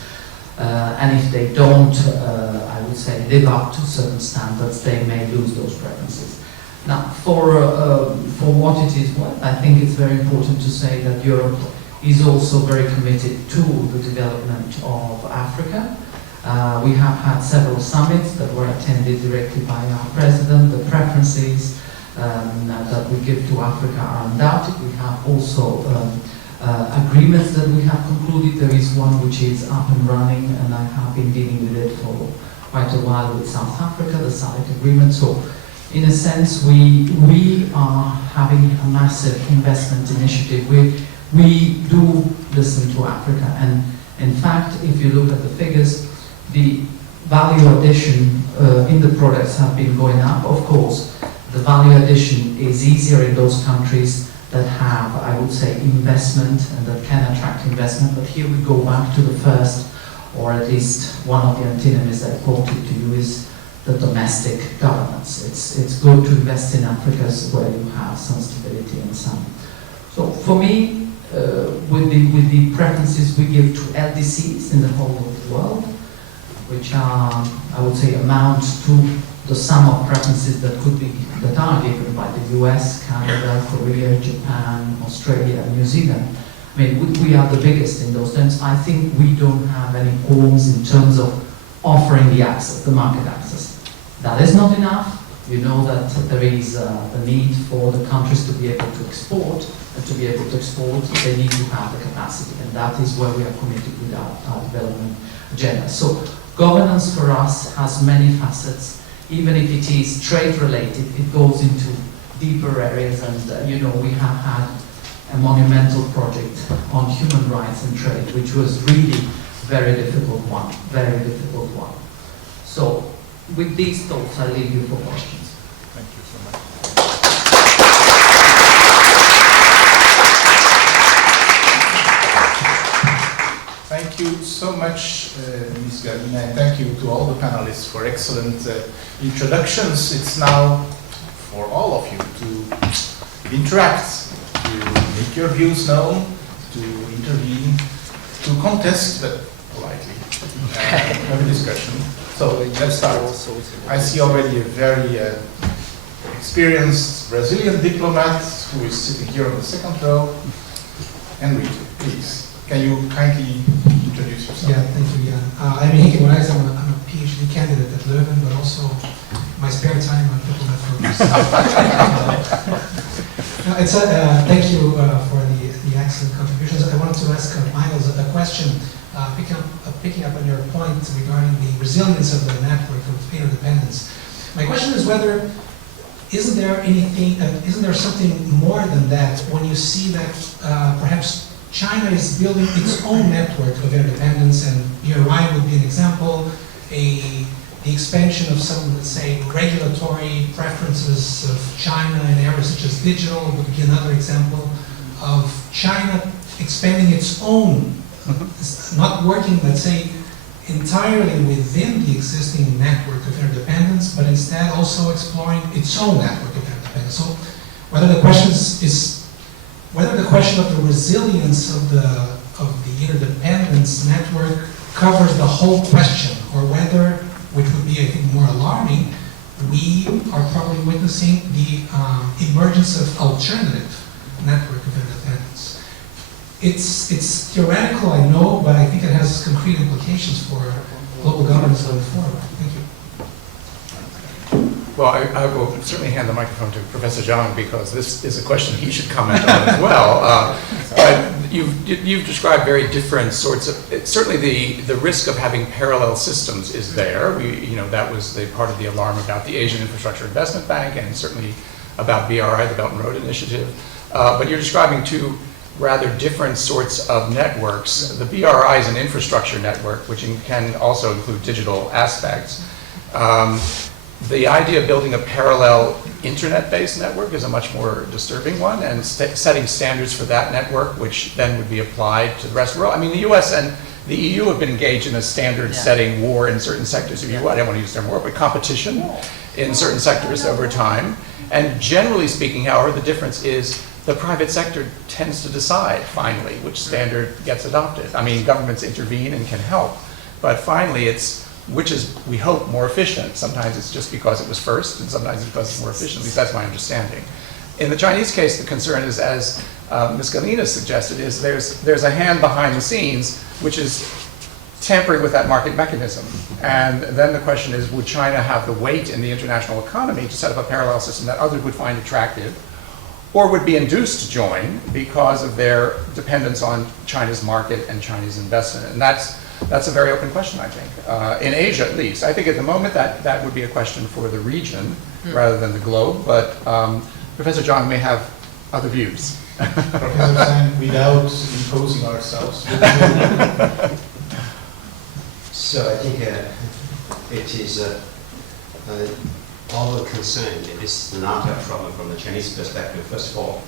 And if they don't, I would say, live up to certain standards, they may lose those preferences. Now, for what it is worth, I think it's very important to say that Europe is also very committed to the development of Africa. We have had several summits that were attended directly by our president. The preferences that we give to Africa are undoubted. We have also agreements that we have concluded. There is one which is up and running, and I have been dealing with it for quite a while with South Africa, the SADC agreement. So, in a sense, we are having a massive investment initiative. We do listen to Africa, and in fact, if you look at the figures, the value addition in the products have been going up. Of course, the value addition is easier in those countries that have, I would say, investment and that can attract investment. But here we go back to the first, or at least one of the antinomies I quoted to you is the domestic governance. It's good to invest in Africa where you have some stability and some. So for me, with the preferences we give to LDCs in the whole of the world, which are, I would say, amount to the sum of preferences that are given by the US, Canada, Korea, Japan, Australia, New Zealand. I mean, we are the biggest in those terms. I think we don't have any qualms in terms of offering the access, the market access. That is not enough. You know that there is the need for the countries to be able to export, and to be able to export, they need to have the capacity, and that is where we are committed with our development agenda. So governance for us has many facets. Even if it is trade related, it goes into deeper areas, and you know, we have had a monumental project on human rights and trade, which was really very difficult one. So with these thoughts, I leave you for questions. Thank you so much. Thank you so much, Ms. Galina, and thank you to all the panelists for excellent introductions. It's now for all of you to interact, to make your views known, to intervene, to contest, but politely, have a discussion. So let's start. I see already a very experienced Brazilian diplomat who is sitting here on the second row. Henry, please, can you kindly introduce yourself? Yeah, thank you, Jan. I'm Henrique Moraes. I'm a PhD candidate at Leuven, but also my spare time I'm diplomat focused. Thank you for the excellent contributions. I wanted to ask Miles a question, picking up on your point regarding the resilience of the network of interdependence. My question is whether isn't there something more than that when you see that perhaps China is building its own network of interdependence, and BRI would be an example, the expansion of some, let's say, regulatory preferences of China in areas such as digital would be another example of China expanding its own, not working, let's say, entirely within the existing network of interdependence, but instead also exploring its own network of interdependence. So whether the question whether the question of the resilience of the interdependence network covers the whole question, or whether, which would be, I think, more alarming, we are probably witnessing the emergence of alternative network of interdependence. It's theoretical, I know, but I think it has concrete implications for global governance going forward. Thank you. Well, I will certainly hand the microphone to Professor Zhang, because this is a question he should comment on as well. But you've described very different sorts of, certainly the risk of having parallel systems is there. That was the part of the alarm about the Asian Infrastructure Investment Bank, and certainly about BRI, the Belt and Road Initiative. But you're describing two rather different sorts of networks. The BRI is an infrastructure network, which can also include digital aspects. The idea of building a parallel internet-based network is a much more disturbing one, and setting standards for that network, which then would be applied to the rest of the world. I mean, the US and the EU have been engaged in a standard-setting war in certain sectors. I don't want to use the term war, but competition in certain sectors over time. And generally speaking, however, the difference is the private sector tends to decide, finally, which standard gets adopted. I mean, governments intervene and can help, but finally it's which is, we hope, more efficient. Sometimes it's just because it was first, and sometimes it's because it's more efficient. At least that's my understanding. In the Chinese case, the concern is, as Ms. Galina suggested, is there's a hand behind the scenes which is tampering with that market mechanism. And then the question is, would China have the weight in the international economy to set up a parallel system that others would find attractive, or would be induced to join because of their dependence on China's market and Chinese investment? And that's a very open question, I think. In Asia, at least. I think at the moment that would be a question for the region rather than the globe, but Professor Zhang may have other views. Professor Zhang, without imposing ourselves. So I think it is our concern. This is not a problem from the Chinese perspective. First of all,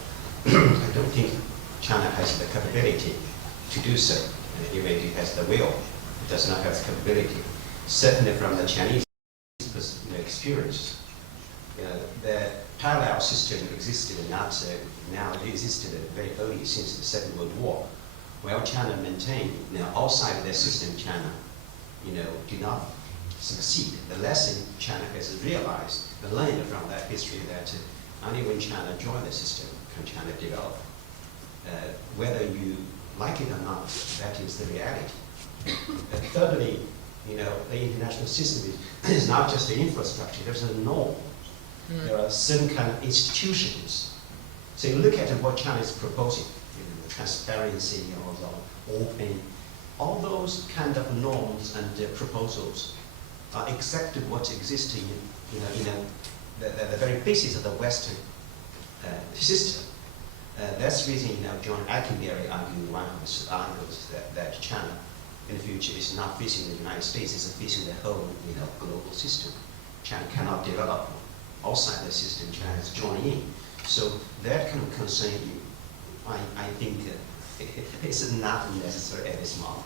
I don't think China has the capability to do so. Even if it has the will, it does not have the capability. Certainly from the Chinese experience, the parallel system existed not now, it existed very early since the Second World War. While China maintained, outside of their system, China, did not succeed. The lesson China has realized, learned from that history, that only when China joined the system can China develop. Whether you like it or not, that is the reality. Thirdly, the international system is not just the infrastructure, there's a norm. There are certain kind of institutions. So you look at what China is proposing, transparency, the open, all those kind of norms and proposals are exactly what's existing in the very basis of the Western system. That's the reason, John Atkinberry argued one of his articles that China in the future is not facing the United States, it's facing the whole global system. China cannot develop outside the system, China is joining in. So that kind of concern, I think it's not necessary at this moment.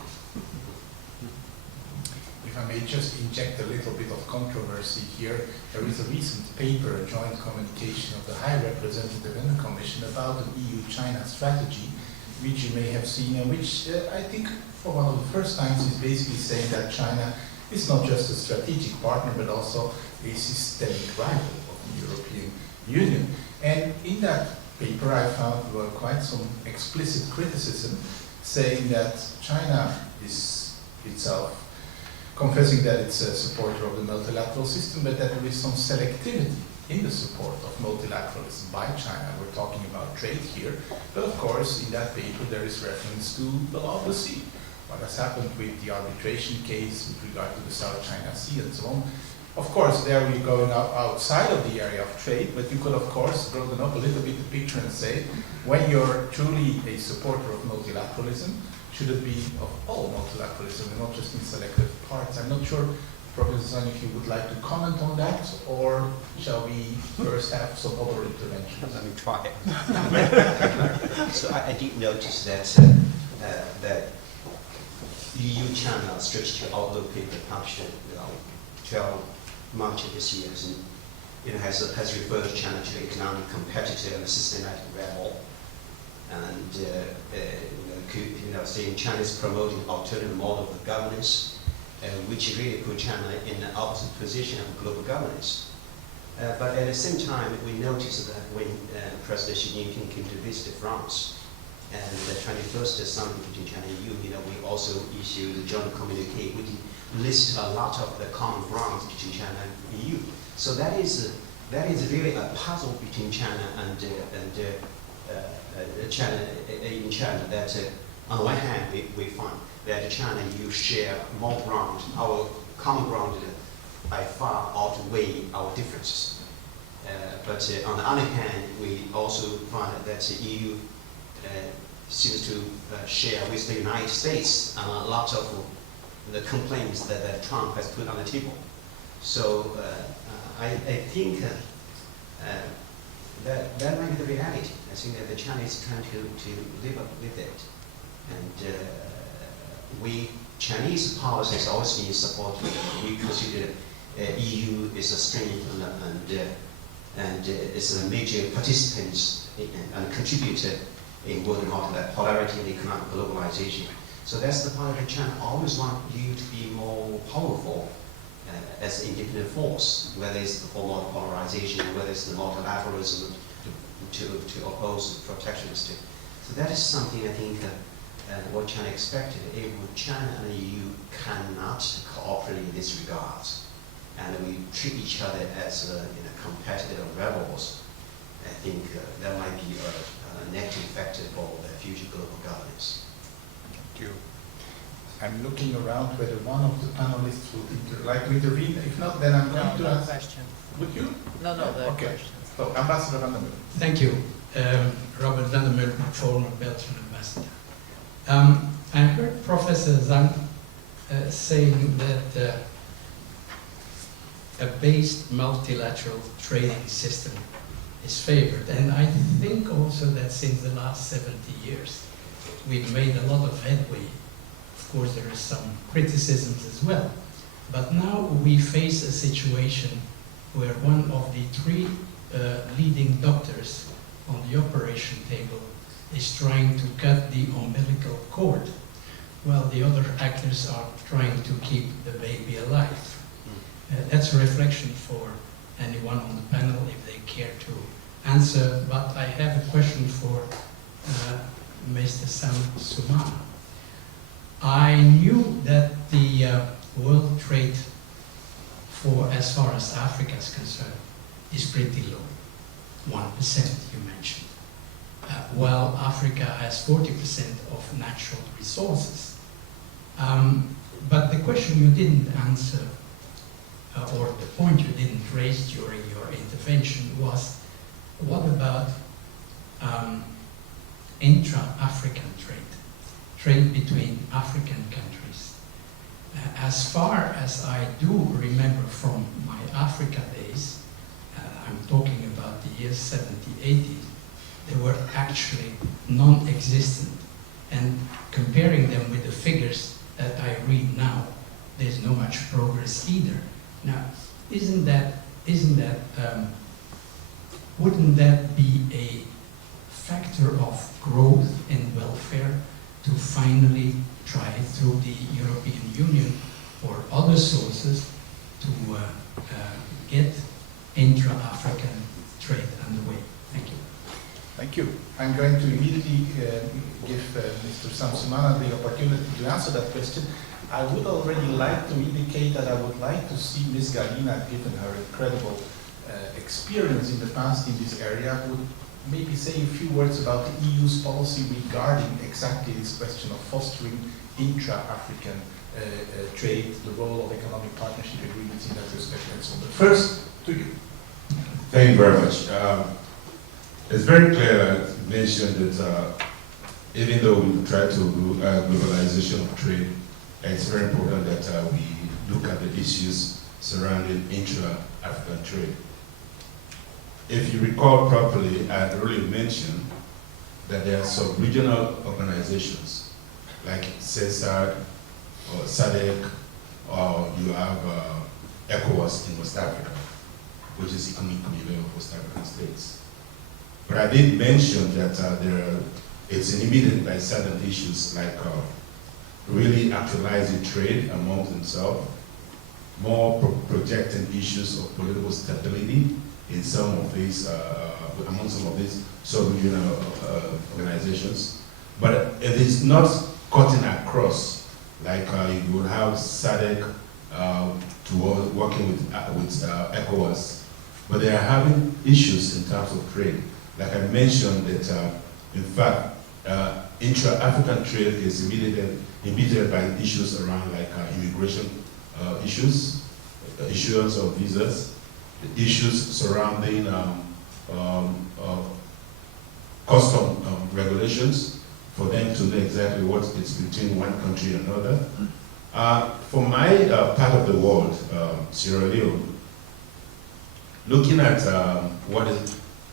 If I may just inject a little bit of controversy here, there is a recent paper, a joint communication of the High Representative and the Commission about an EU-China strategy, which you may have seen, and which I think for one of the first times is basically saying that China is not just a strategic partner, but also a systemic rival of the European Union. And in that paper I found quite some explicit criticism saying that China is itself confessing that it's a supporter of the multilateral system, but that there is some selectivity in the support of multilateralism by China. We're talking about trade here, but of course in that paper there is reference to the law of the sea. What has happened with the arbitration case with regard to the South China Sea and so on. Of course, there we're going outside of the area of trade, but you could of course broaden up a little bit the picture and say, when you're truly a supporter of multilateralism, should it be of all multilateralism and not just in selective parts? I'm not sure, Professor Zhang, if you would like to comment on that, or shall we first have some other interventions? Let me try. So I did notice that that EU-China strategic outlook paper published 12 March of this year, and has referred China to economic competitor and systematic rebel, and saying China is promoting alternative model of governance, which really put China in the opposite position of global governance. But at the same time, we noticed that when President Xi Jinping came to visit France, and the 21st summit between China and EU, we also issued a joint communique which lists a lot of the common grounds between China and EU. So that is really a puzzle between China and China in China. That on the one hand we find that China and EU share more ground. Our common ground by far outweigh our differences. But on the other hand, we also find that the EU seems to share with the United States a lot of the complaints that Trump has put on the table. So I think that might be the reality. I think that the Chinese trying to live up with it. And we Chinese policy has always been supported. We consider EU is a strength and is a major participant and contributor in world multipolarity and economic globalization. So that's the part that China always wants you to be more powerful as an independent force, whether it's for multipolarization, whether it's the multilateralism to oppose protectionism. So that is something I think what China expected. If China and the EU cannot cooperate in this regard, and we treat each other as competitive rebels, I think that might be a negative factor for the future global governance. Thank you. I'm looking around whether one of the panelists would like to intervene. If not, then I'm going to ask. Question. Would you? No, the Okay. question. So, Ambassador Van der Meulen. Thank you. Robert Van der Meulen, former Belgian ambassador. I heard Professor Zhang saying that a based multilateral trading system is favored. And I think also that since the last 70 years, we've made a lot of headway. Of course, there are some criticisms as well. But now we face a situation where one of the three leading doctors on the operation table is trying to cut the umbilical cord, while the other actors are trying to keep the baby alive. That's a reflection for anyone on the panel if they care to answer, but I have a question for Mr. Sam Sumana. I knew that the world trade for as far as Africa is concerned is pretty low, 1% you mentioned, while Africa has 40% of natural resources. But the question you didn't answer, or the point you didn't raise during your intervention was, what about intra-African trade between African countries? As far as I do remember from my Africa days, I'm talking about the years 70, 80, they were actually non-existent. And comparing them with the figures that I read now, there's no much progress either. Now, wouldn't that be a factor of growth and welfare to finally try through the European Union or other sources to get intra-African trade? you. I'm going to immediately give Mr. Samsumana the opportunity to answer that question. I would already like to indicate that I would like to see Ms. Galina, given her incredible experience in the past in this area, would maybe say a few words about the EU's policy regarding exactly this question of fostering intra-African trade, the role of economic partnership agreements in that respect, and so on. But first, to you. Thank you very much. It's very clear, I mentioned that even though we try to do globalization of trade, it's very important that we look at the issues surrounding intra-African trade. If you recall properly, I already mentioned that there are some regional organizations like CESAR or SADC, or you have ECOWAS in West Africa, which is Economic Community of West African States. But I did mention that it's inhibited by certain issues like really actualizing trade among themselves, more projecting issues of political stability in some of these, among some of these sub-regional organizations. But it is not cutting across, like you would have SADC towards working with ECOWAS, but they are having issues in terms of trade. Like I mentioned that, in fact, intra-African trade is impeded by issues around like immigration issues, issuance of visas, issues surrounding custom regulations for them to know exactly what is between one country and another. For my part of the world, Sierra Leone, looking at what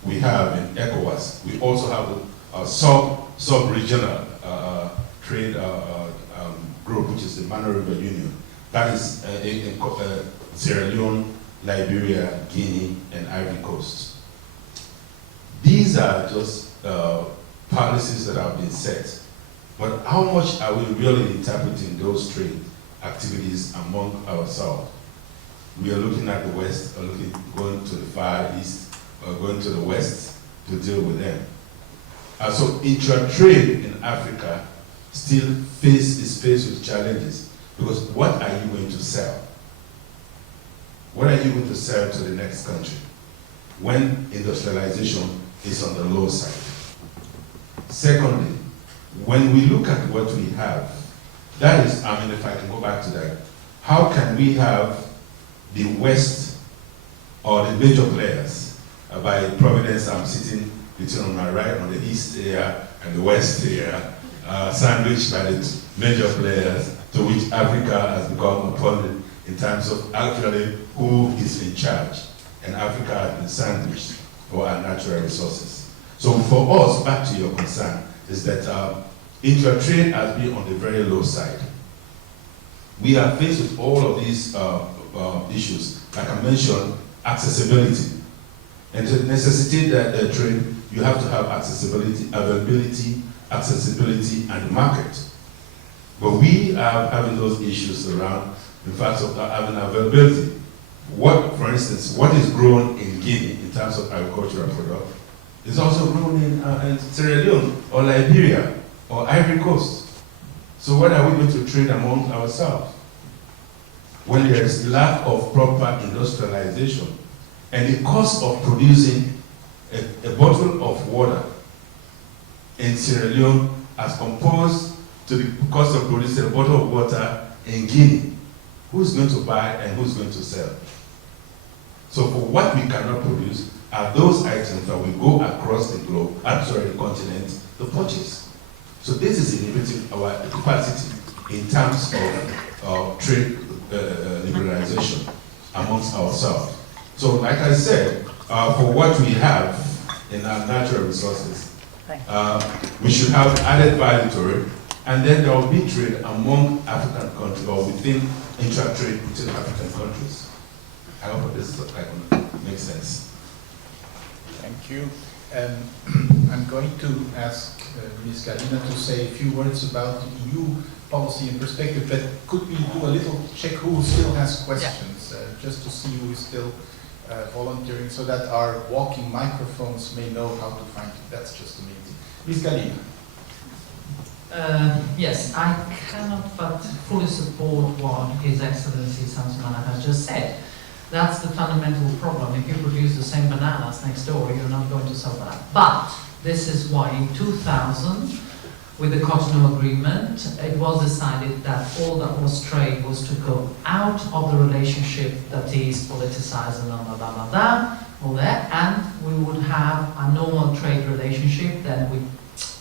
we have in ECOWAS, we also have a sub-regional trade group, which is the Mano River Union. That is in Sierra Leone, Liberia, Guinea, and Ivory Coast. These are just policies that have been set. But how much are we really interpreting those trade activities among ourselves? We are looking at the West, or going to the Far East, or going to the West to deal with them. So intra-trade in Africa still is faced with challenges, because what are you going to sell? What are you going to sell to the next country when industrialization is on the low side? Secondly, when we look at what we have, that is, I mean, if I can go back to that, how can we have the West or the major players, by Providence, I'm sitting between on my right, on the East here and the West here, sandwiched by the major players to which Africa has become opponent in terms of actually who is in charge. And Africa has been sandwiched for our natural resources. So for us, back to your concern, is that intra-trade has been on the very low side. We are faced with all of these issues. Like I mentioned, accessibility. And to necessitate that trade, you have to have accessibility, availability, accessibility, and market. But we are having those issues around, in fact, of having availability. What, for instance, what is grown in Guinea in terms of agricultural product is also grown in Sierra Leone or Liberia or Ivory Coast. So what are we going to trade among ourselves? When there is lack of proper industrialization and the cost of producing a bottle of water in Sierra Leone as composed to the cost of producing a bottle of water in Guinea, who's going to buy and who's going to sell? So for what we cannot produce are those items that we go across the globe, the continent, to purchase. So this is inhibiting our capacity in terms of trade liberalization amongst ourselves. So like I said, for what we have in our natural resources, we should have added value to it, and then there will be trade among African countries or within intra-trade between African countries. I hope this makes sense. Thank you. I'm going to ask Ms. Galina to say a few words about the EU policy and perspective, but could we do a little check who still has questions, just to see who is still volunteering so that our walking microphones may know how to find you. That's just amazing. Ms. Galina. Yes, I cannot but fully support what His Excellency Samsonana has just said. That's the fundamental problem. If you produce the same bananas next door, you're not going to sell that. But this is why in 2000, with the Cotonou Agreement, it was decided that all that was trade was to go out of the relationship that is politicized and all that, and we would have a normal trade relationship. Then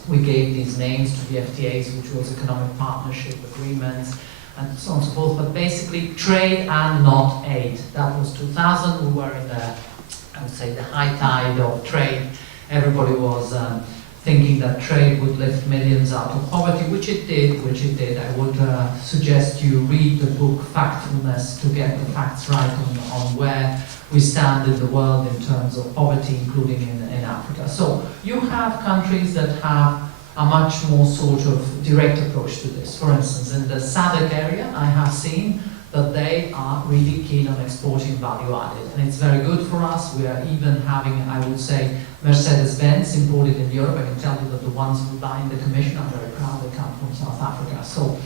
we gave these names to the FTAs, which was economic partnership agreements, and so on and so forth. But basically, trade and not aid. That was 2000. We were in the, I would say, the high tide of trade. Everybody was thinking that trade would lift millions out of poverty, which it did. I would suggest you read the book Factfulness to get the facts right on where we stand in the world in terms of poverty, including in Africa. So you have countries that have a much more sort of direct approach to this. For instance, in the SADC area, I have seen that they are really keen on exporting value added. And it's very good for us. We are even having, I would say, Mercedes-Benz imported in Europe. I can tell you that the ones who buy in the Commission are very proud they come from South Africa. So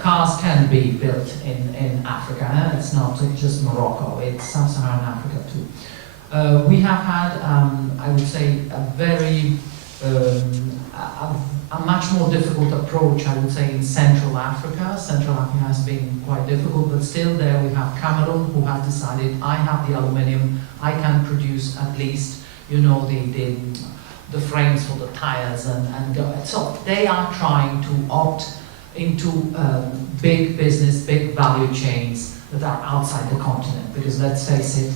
cars can be built in Africa. Eh? It's not just Morocco, it's Sub-Saharan Africa too. We have had, I would say, a very a much more difficult approach, I would say, in Central Africa. Central Africa has been quite difficult, but still there we have Cameroon, who has decided, I have the aluminium, I can produce at least, you know, the frames for the tires and go. So they are trying to opt into big business, big value chains that are outside the continent, because let's face it,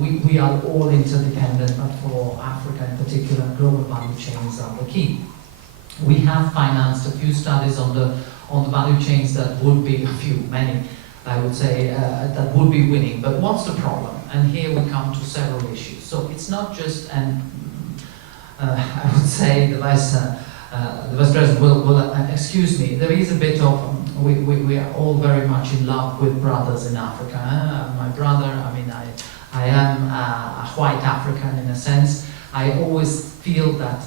we are all interdependent, but for Africa in particular, global value chains are the key. We have financed a few studies on the value chains that would be many, I would say, that would be winning. But what's the problem? And here we come to several issues. So it's not just, and I would say the Vice President will excuse me, there is a bit of, we are all very much in love with brothers in Africa. My brother, I mean, I am a white African in a sense. I always feel that,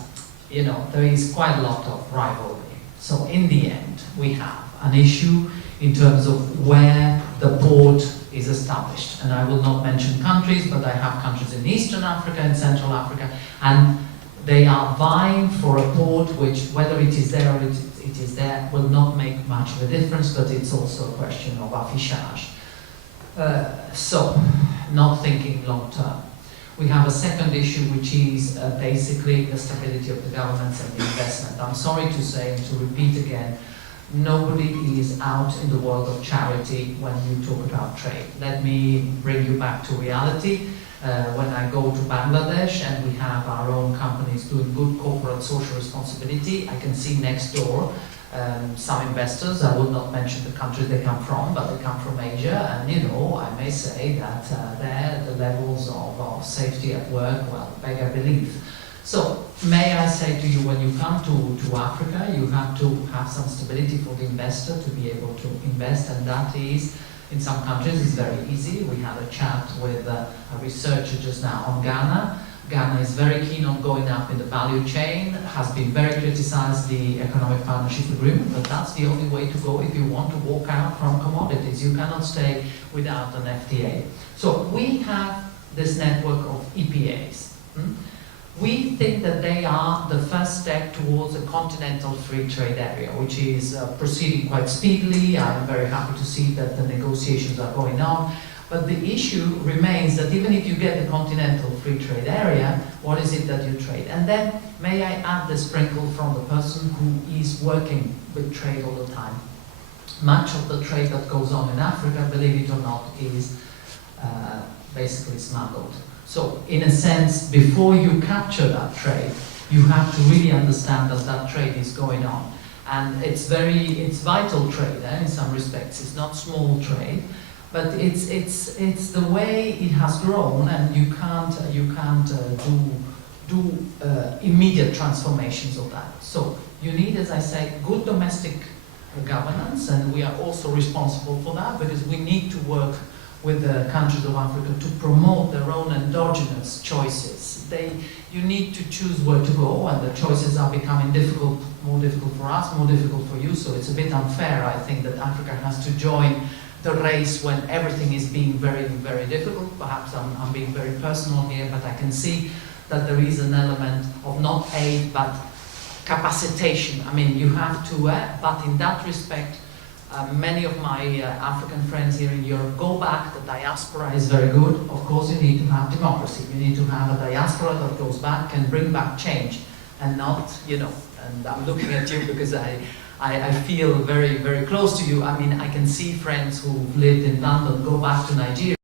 you know, there is quite a lot of rivalry. So in the end, we have an issue in terms of where the port is established. And I will not mention countries, but I have countries in Eastern Africa and Central Africa, and they are vying for a port which, whether it is there or it is there, will not make much of a difference, but it's also a question of affichage. So, not thinking long term. We have a second issue, which is basically the stability of the governments and the investment. I'm sorry to say, and to repeat again, nobody is out in the world of charity when you talk about trade. Let me bring you back to reality. When I go to Bangladesh and we have our own companies doing good corporate social responsibility, I can see next door some investors. I will not mention the country they come from, but they come from Asia, and you know, I may say that there the levels of safety at work, well, beg I believe. So, may I say to you, when you come to Africa, you have to have some stability for the investor to be able to invest, and that is, in some countries, it's very easy. We had a chat with a researcher just now on Ghana. Ghana is very keen on going up in the value chain, has been very criticized, the economic partnership agreement, but that's the only way to go if you want to walk out from commodities. You cannot stay without an FTA. So we have this network of EPAs. We think that they are the first step towards a continental free trade area, which is proceeding quite speedily. I am very happy to see that the negotiations are going on. But the issue remains that even if you get the continental free trade area, what is it that you trade? And then, may I add the sprinkle from the person who is working with trade all the time. Much of the trade that goes on in Africa, believe it or not, is basically smuggled. So, in a sense, before you capture that trade, you have to really understand that that trade is going on. And it's vital trade in some respects. It's not small trade. But it's the way it has grown, and you can't do immediate transformations of that. So you need, as I say, good domestic governance, and we are also responsible for that, because we need to work with the countries of Africa to promote their own endogenous choices. You need to choose where to go, and the choices are becoming difficult, more difficult for us, more difficult for you, so it's a bit unfair, I think, that Africa has to join the race when everything is being very, very difficult. Perhaps I'm being very personal here, but I can see that there is an element of not aid, but capacitation. I mean, you have to, but in that respect, many of my African friends here in Europe go back. The diaspora is very good. Of course, you need to have democracy. You need to have a diaspora that goes back and bring back change, and not, and I'm looking at you because I feel very, very close to you. I mean, I can see friends who've lived in London go back to Nigeria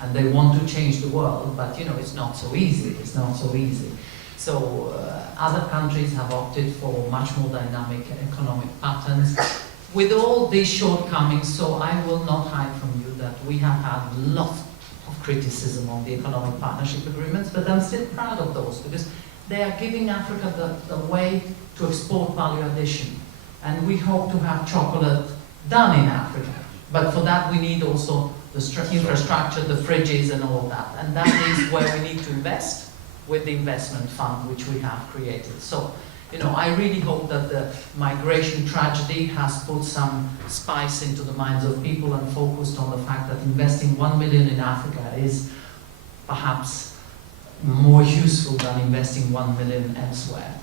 and they want to change the world, but it's not so easy. It's not so easy. So other countries have opted for much more dynamic economic patterns with all these shortcomings. So I will not hide from you that we have had lots of criticism on the economic partnership agreements, but I'm still proud of those because they are giving Africa the way to export value addition. And we hope to have chocolate done in Africa. But for that we need also the infrastructure, the fridges and all of that. And that is where we need to invest with the investment fund which we have created. So, I really hope that the migration tragedy has put some spice into the minds of people and focused on the fact that investing 1 million in Africa is perhaps more useful than investing 1 million elsewhere.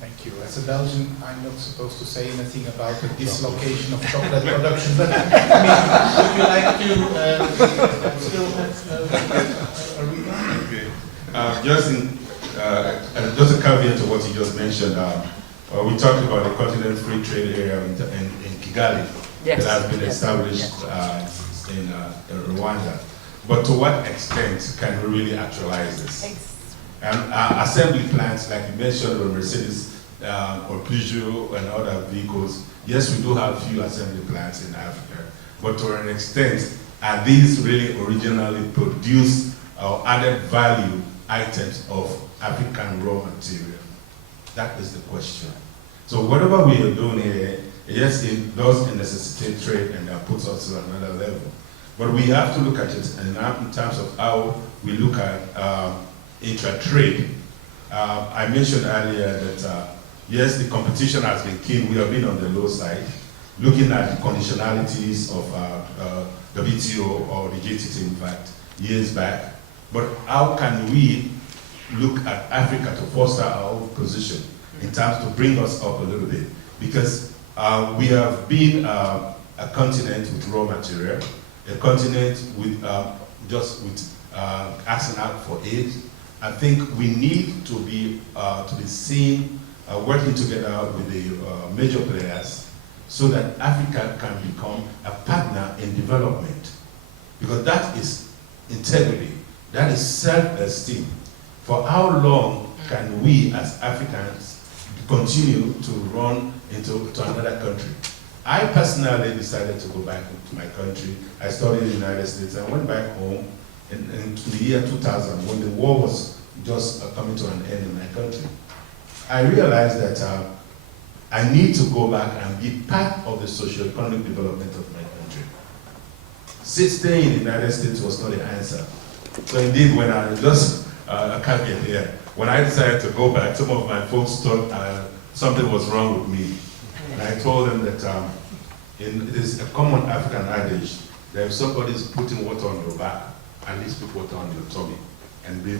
Thank you. As a Belgian, I'm not supposed to say anything about the dislocation of chocolate production, but would you like to still have a remark? Just a caveat to what you just mentioned. We talked about the continent free trade area in Kigali Yes. that has been Yes. established in Rwanda. But to what extent can we really actualize this? And assembly plants, like you mentioned, or Mercedes or Peugeot and other vehicles, yes, we do have few assembly plants in Africa, but to an extent, are these really originally produced or added value items of African raw material? That is the question. So whatever we are doing here, yes, it does necessitate trade and that puts us to another level. But we have to look at it in terms of how we look at intra-trade. I mentioned earlier that yes, the competition has been keen. We have been on the low side, looking at the conditionalities of WTO or the GTT, in fact, years back. But how can we look at Africa to foster our own position in terms to bring us up a little bit? Because we have been a continent with raw material, a continent with asking out for aid. I think we need to be seen working together with the major players so that Africa can become a partner in development. Because that is integrity, that is self-esteem. For how long can we as Africans continue to run into another country? I personally decided to go back to my country. I studied in the United States. I went back home in the year 2000 when the war was just coming to an end in my country. I realized that I need to go back and be part of the socio-economic development of my country. Staying in the United States was not the answer. So indeed, when I just a caveat here, when I decided to go back, some of my folks thought something was wrong with me. And I told them that it is a common African adage that if somebody is putting water on your back, at least put water on your tummy and be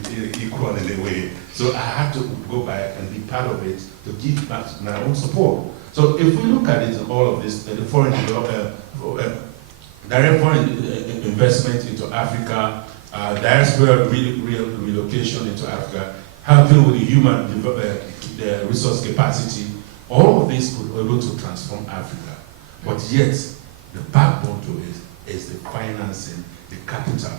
equal in a way. So I had to go back and be part of it to give back my own support. So if we look at it, all of this, the foreign direct foreign investment into Africa, diaspora relocation into Africa, helping with the human the resource capacity, all of this could be able to transform Africa. But yet, the backbone to it is the financing, the capital,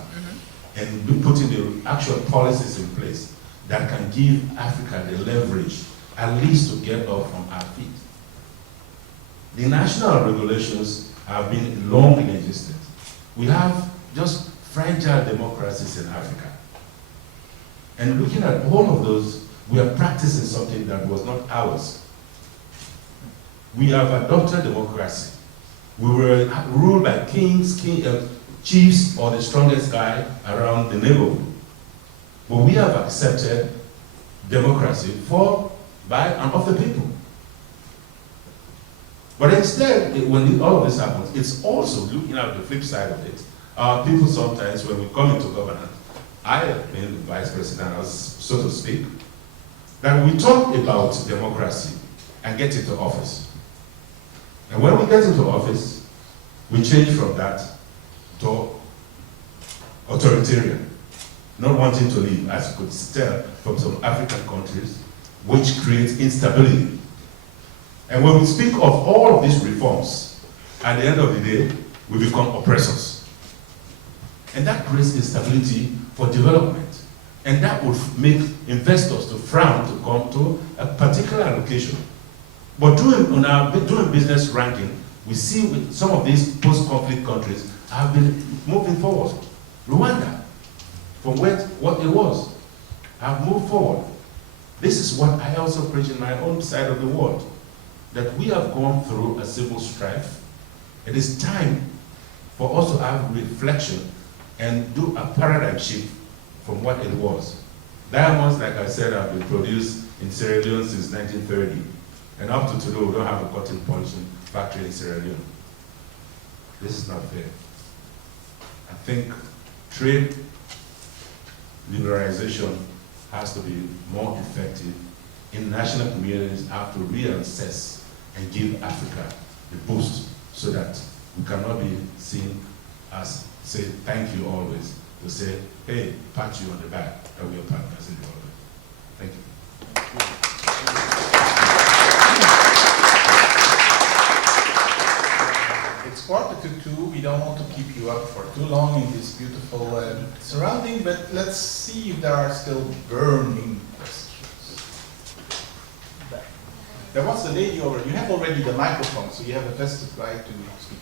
and putting the actual policies in place that can give Africa the leverage, at least to get up from our feet. The national regulations have been long in existence. We have just fragile democracies in Africa. And looking at all of those, we are practicing something that was not ours. We have adopted democracy, We were ruled by kings, chiefs, or the strongest guy around the neighborhood. But we have accepted democracy for, by, and of the people. But instead, when all of this happens, it's also looking at the flip side of it. Our people sometimes, when we come into governance, I have been the vice president, so to speak, that we talk about democracy and get into office. And when we get into office, we change from that to authoritarian, not wanting to leave, as you could tell from some African countries, which creates instability. And when we speak of all of these reforms, at the end of the day, we become oppressors. And that creates instability for development. And that would make investors to frown to come to a particular location. But doing business ranking, we see with some of these post-conflict countries have been moving forward. Rwanda, from what it was, have moved forward. This is what I also preach in my own side of the world, that we have gone through a civil strife. It is time for us to have reflection and do a paradigm shift from what it was. Diamonds, like I said, have been produced in Sierra Leone since 1930. And up to today, we don't have a cotton polishing factory in Sierra Leone. This is not fair. I think trade liberalization has to be more effective. International communities have to reassess and give Africa a boost so that we cannot be seen as, say, thank you always, to say, hey, pat you on the back, that we are partners in the world. Thank you. It's 1:45. We don't want to keep you up for too long in this beautiful surrounding, but let's see if there are still burning questions. There was a lady over. You have already the microphone, so you have a vested right to speak.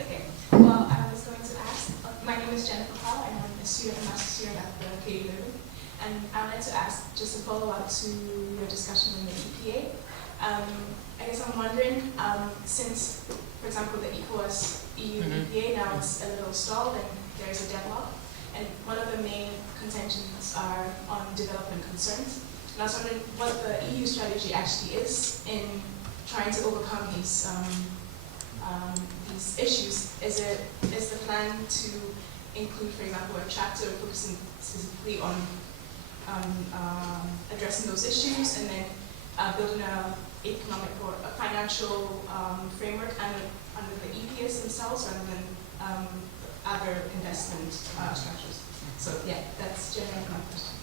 Okay. Well, I was going to ask. My name is Jennifer Powell, and I'm a master's student at the KU Leuven. And I wanted to ask, just a follow-up to your discussion on the EPA. I guess I'm wondering, since, for example, the ECOWAS EU EPA now is a little stalled and there's a deadlock, and one of the main contentions are on development concerns. And I was wondering what the EU strategy actually is in trying to overcome these issues. Is the plan to include, for example, a chapter focusing specifically on addressing those issues, and then building an economic or a financial framework under the EPAs themselves rather than other investment structures? So yeah, that's generally my question.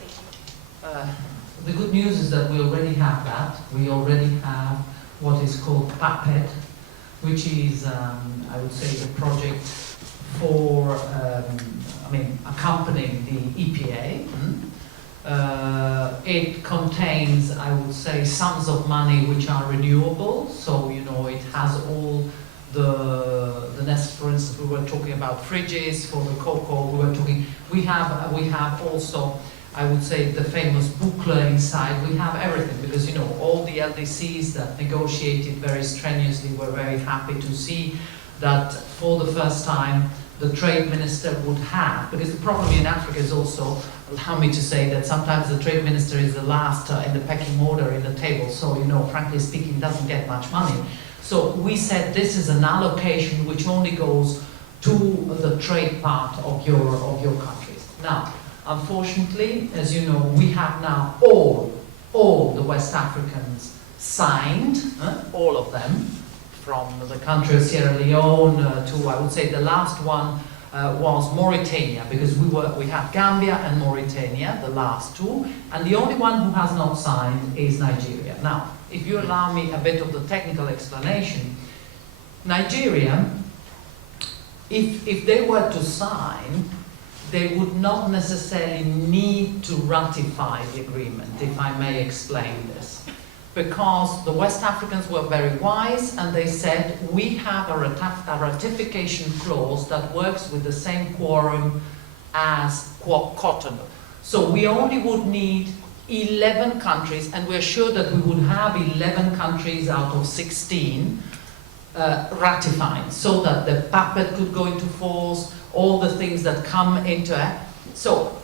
Thank you. The good news is that we already have that. We already have what is called PAPED, which is, I would say, the project for, accompanying the EPA. It contains, I would say, sums of money which are renewable. So, it has all the necessary, for instance, we were talking about fridges for the cocoa, we have also, I would say, the famous booklet inside. We have everything because, all the LDCs that negotiated very strenuously were very happy to see that for the first time the trade minister would have, because the problem in Africa is also, allow me to say that sometimes the trade minister is the last in the pecking order in the table, so, frankly speaking, doesn't get much money. So we said this is an allocation which only goes to the trade part of your countries. Now, unfortunately, as you know, we have now all the West Africans signed, all of them, from the country of Sierra Leone to, I would say, the last one was Mauritania, because we had Gambia and Mauritania, the last two, and the only one who has not signed is Nigeria. Now, if you allow me a bit of the technical explanation, Nigeria, if they were to sign, they would not necessarily need to ratify the agreement, if I may explain this. Because the West Africans were very wise and they said, we have a ratification clause that works with the same quorum as Cotonou. So we only would need 11 countries, and we're sure that we would have 11 countries out of 16 ratifying, so that the puppet could go into force, all the things that come into it. So,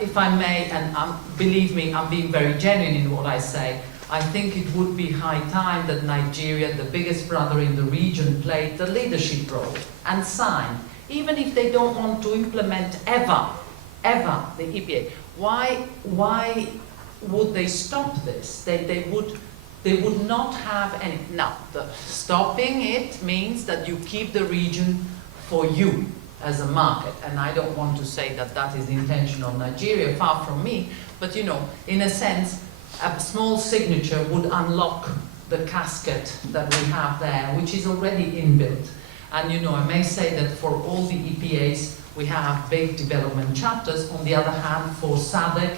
if I may, and believe me, I'm being very genuine in what I say, I think it would be high time that Nigeria, the biggest brother in the region, played the leadership role and signed, even if they don't want to implement ever the EPA. Why would they stop this? They would not have any. Now, stopping it means that you keep the region for you as a market, and I don't want to say that that is the intention of Nigeria, far from me, but you know, in a sense, a small signature would unlock the casket that we have there, which is already inbuilt. And you know, I may say that for all the EPAs, we have big development chapters. On the other hand, for SADC,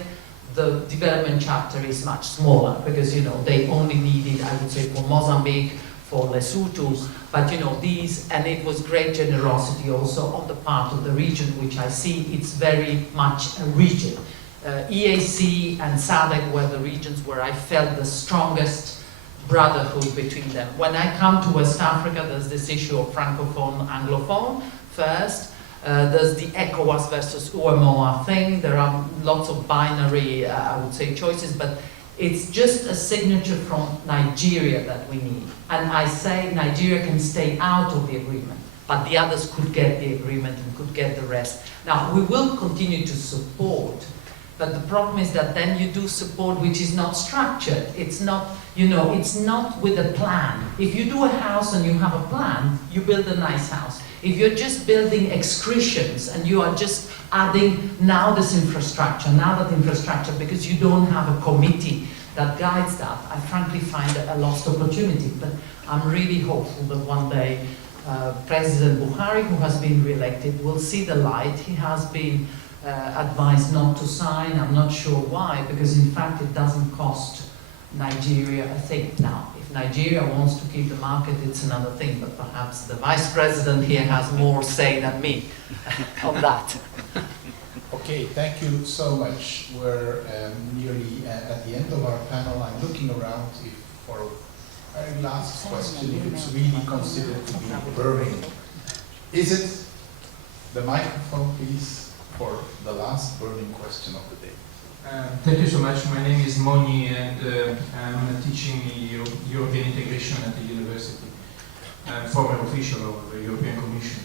the development chapter is much smaller, because you know, they only needed, I would say, for Mozambique, for Lesotho, but you know, these, and it was great generosity also on the part of the region, which I see it's very much a region. EAC and SADC were the regions where I felt the strongest brotherhood between them. When I come to West Africa, there's this issue of Francophone, Anglophone first. There's the ECOWAS versus UEMOA thing. There are lots of binary, I would say, choices, but it's just a signature from Nigeria that we need. And I say Nigeria can stay out of the agreement, but the others could get the agreement and could get the rest. Now, we will continue to support, but the problem is that then you do support which is not structured. It's not, you know, it's not with a plan. If you do a house and you have a plan, you build a nice house. If you're just building excretions and you are just adding now this infrastructure, because you don't have a committee that guides that, I frankly find it a lost opportunity. But I'm really hopeful that one day President Buhari, who has been re-elected, will see the light. He has been advised not to sign. I'm not sure why, because in fact it doesn't cost Nigeria a thing. Now, if Nigeria wants to keep the market, it's another thing, but perhaps the Vice President here has more say than me on that. Okay, thank you so much. We're nearly at the end of our panel. I'm looking around if for a very last question, if it's really considered to be burning. Is it? The microphone, please, for the last burning question of the day. Thank you so much. My name is Moni, and I'm teaching European integration at the university. I'm former official of the European Commission.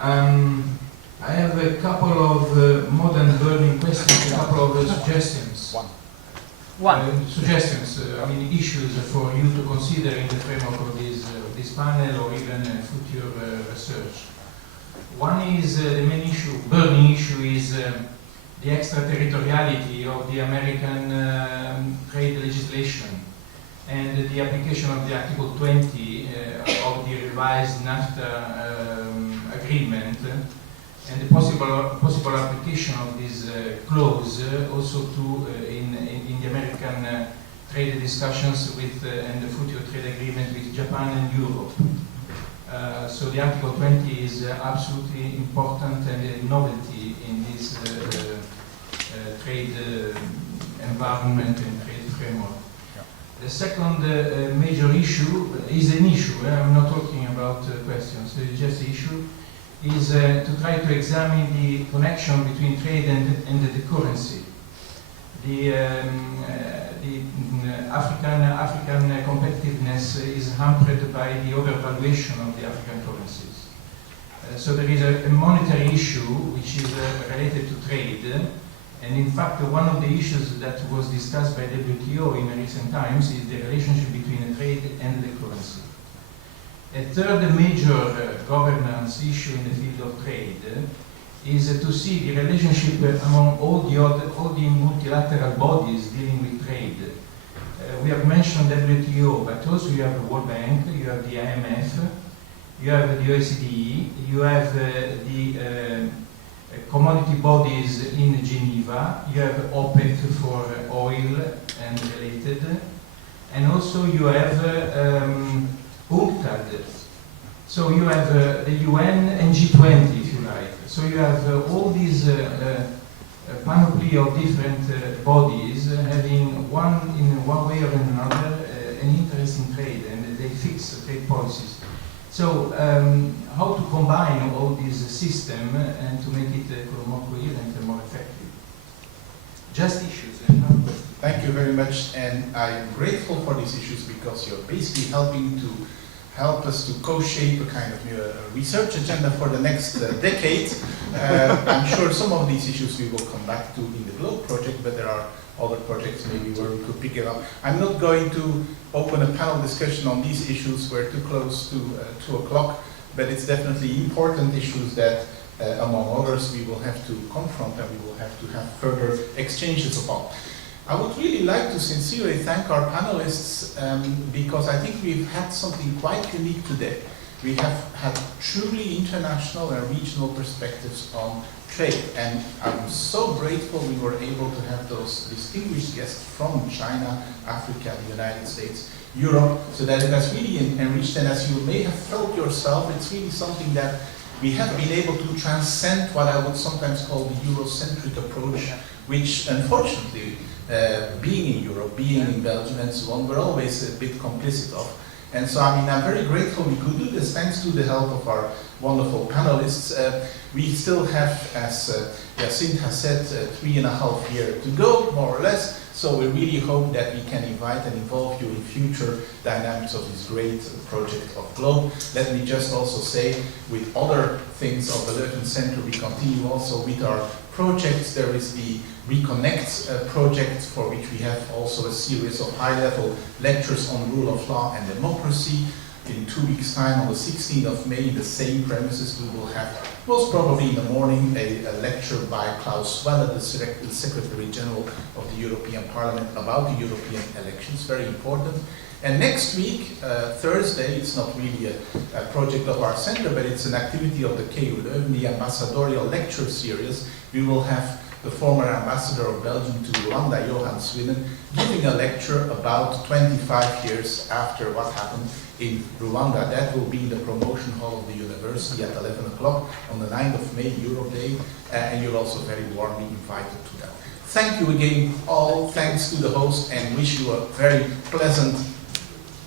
I have a couple of modern burning questions, a couple of suggestions. Suggestions, I mean issues for you to consider in the framework of this panel or even future research. One is the main issue, burning issue, is the extraterritoriality of the American trade legislation and the application of the Article 20 of the revised NAFTA agreement, and the possible application of this clause also to in the American trade discussions with and the future trade agreement with Japan and Europe. So the Article 20 is absolutely important and a novelty in this trade environment and trade framework. The second major issue is an issue. I'm not talking about questions, it's just an issue. Is to try to examine the connection between trade and the currency. The African competitiveness is hampered by the overvaluation of the African currencies. So there is a monetary issue which is related to trade, and in fact one of the issues that was discussed by WTO in recent times is the relationship between the trade and the currency. A third major governance issue in the field of trade is to see the relationship among all the multilateral bodies dealing with trade. We have mentioned WTO, but also you have the World Bank, you have the IMF, you have the OECD, you have the commodity bodies in Geneva, you have OPEC for oil and related, and also you have UNCTAD. So you have the UN and G20, if you like. So you have all these panoply of different bodies having in one way or another an interest in trade, and they fix trade policies. So how to combine all these systems and to make it more coherent and more effective? Just issues and not questions. Thank you very much, and I'm grateful for these issues because you're basically help us to co-shape a kind of research agenda for the next decade. I'm sure some of these issues we will come back to in the GLOBE project, but there are other projects maybe where we could pick it up. I'm not going to open a panel discussion on these issues. We're too close to 2 o'clock, but it's definitely important issues that, among others, we will have to confront and we will have to have further exchanges about. I would really like to sincerely thank our panelists because I think we've had something quite unique today. We have had truly international and regional perspectives on trade, and I'm so grateful we were able to have those distinguished guests from China, Africa, the United States, Europe, so that it has really enriched, and as you may have felt yourself, it's really something that we have been able to transcend what I would sometimes call the Eurocentric approach, which unfortunately, being in Europe, being in Belgium and so on, we're always a bit complicit of. And so, I mean, I'm very grateful we could do this thanks to the help of our wonderful panelists. We still have, as Jacinth has said, 3.5 years to go, more or less. So we really hope that we can invite and involve you in future dynamics of this great project of GLOBE. Let me just also say, with other things of the Leuven Center, we continue also with our projects. There is the Reconnect project, for which we have also a series of high-level lectures on rule of law and democracy. In 2 weeks' time, on the 16th of May, the same premises, we will have, most probably in the morning, a lecture by Klaus Welle, the Secretary General of the European Parliament, about the European elections, very important. And next week, Thursday, it's not really a project of our center, but it's an activity of the KU Leuven, the ambassadorial lecture series. We will have the former ambassador of Belgium to Rwanda, Johan Swinnen, giving a lecture about 25 years after what happened in Rwanda. That will be in the promotion hall of the university at 11 o'clock on the 9th of May, Europe Day, and you're also very warmly invited to that. Thank you again all, thanks to the host, and wish you a very pleasant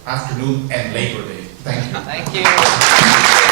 afternoon and Labor Day. Thank you. Thank you.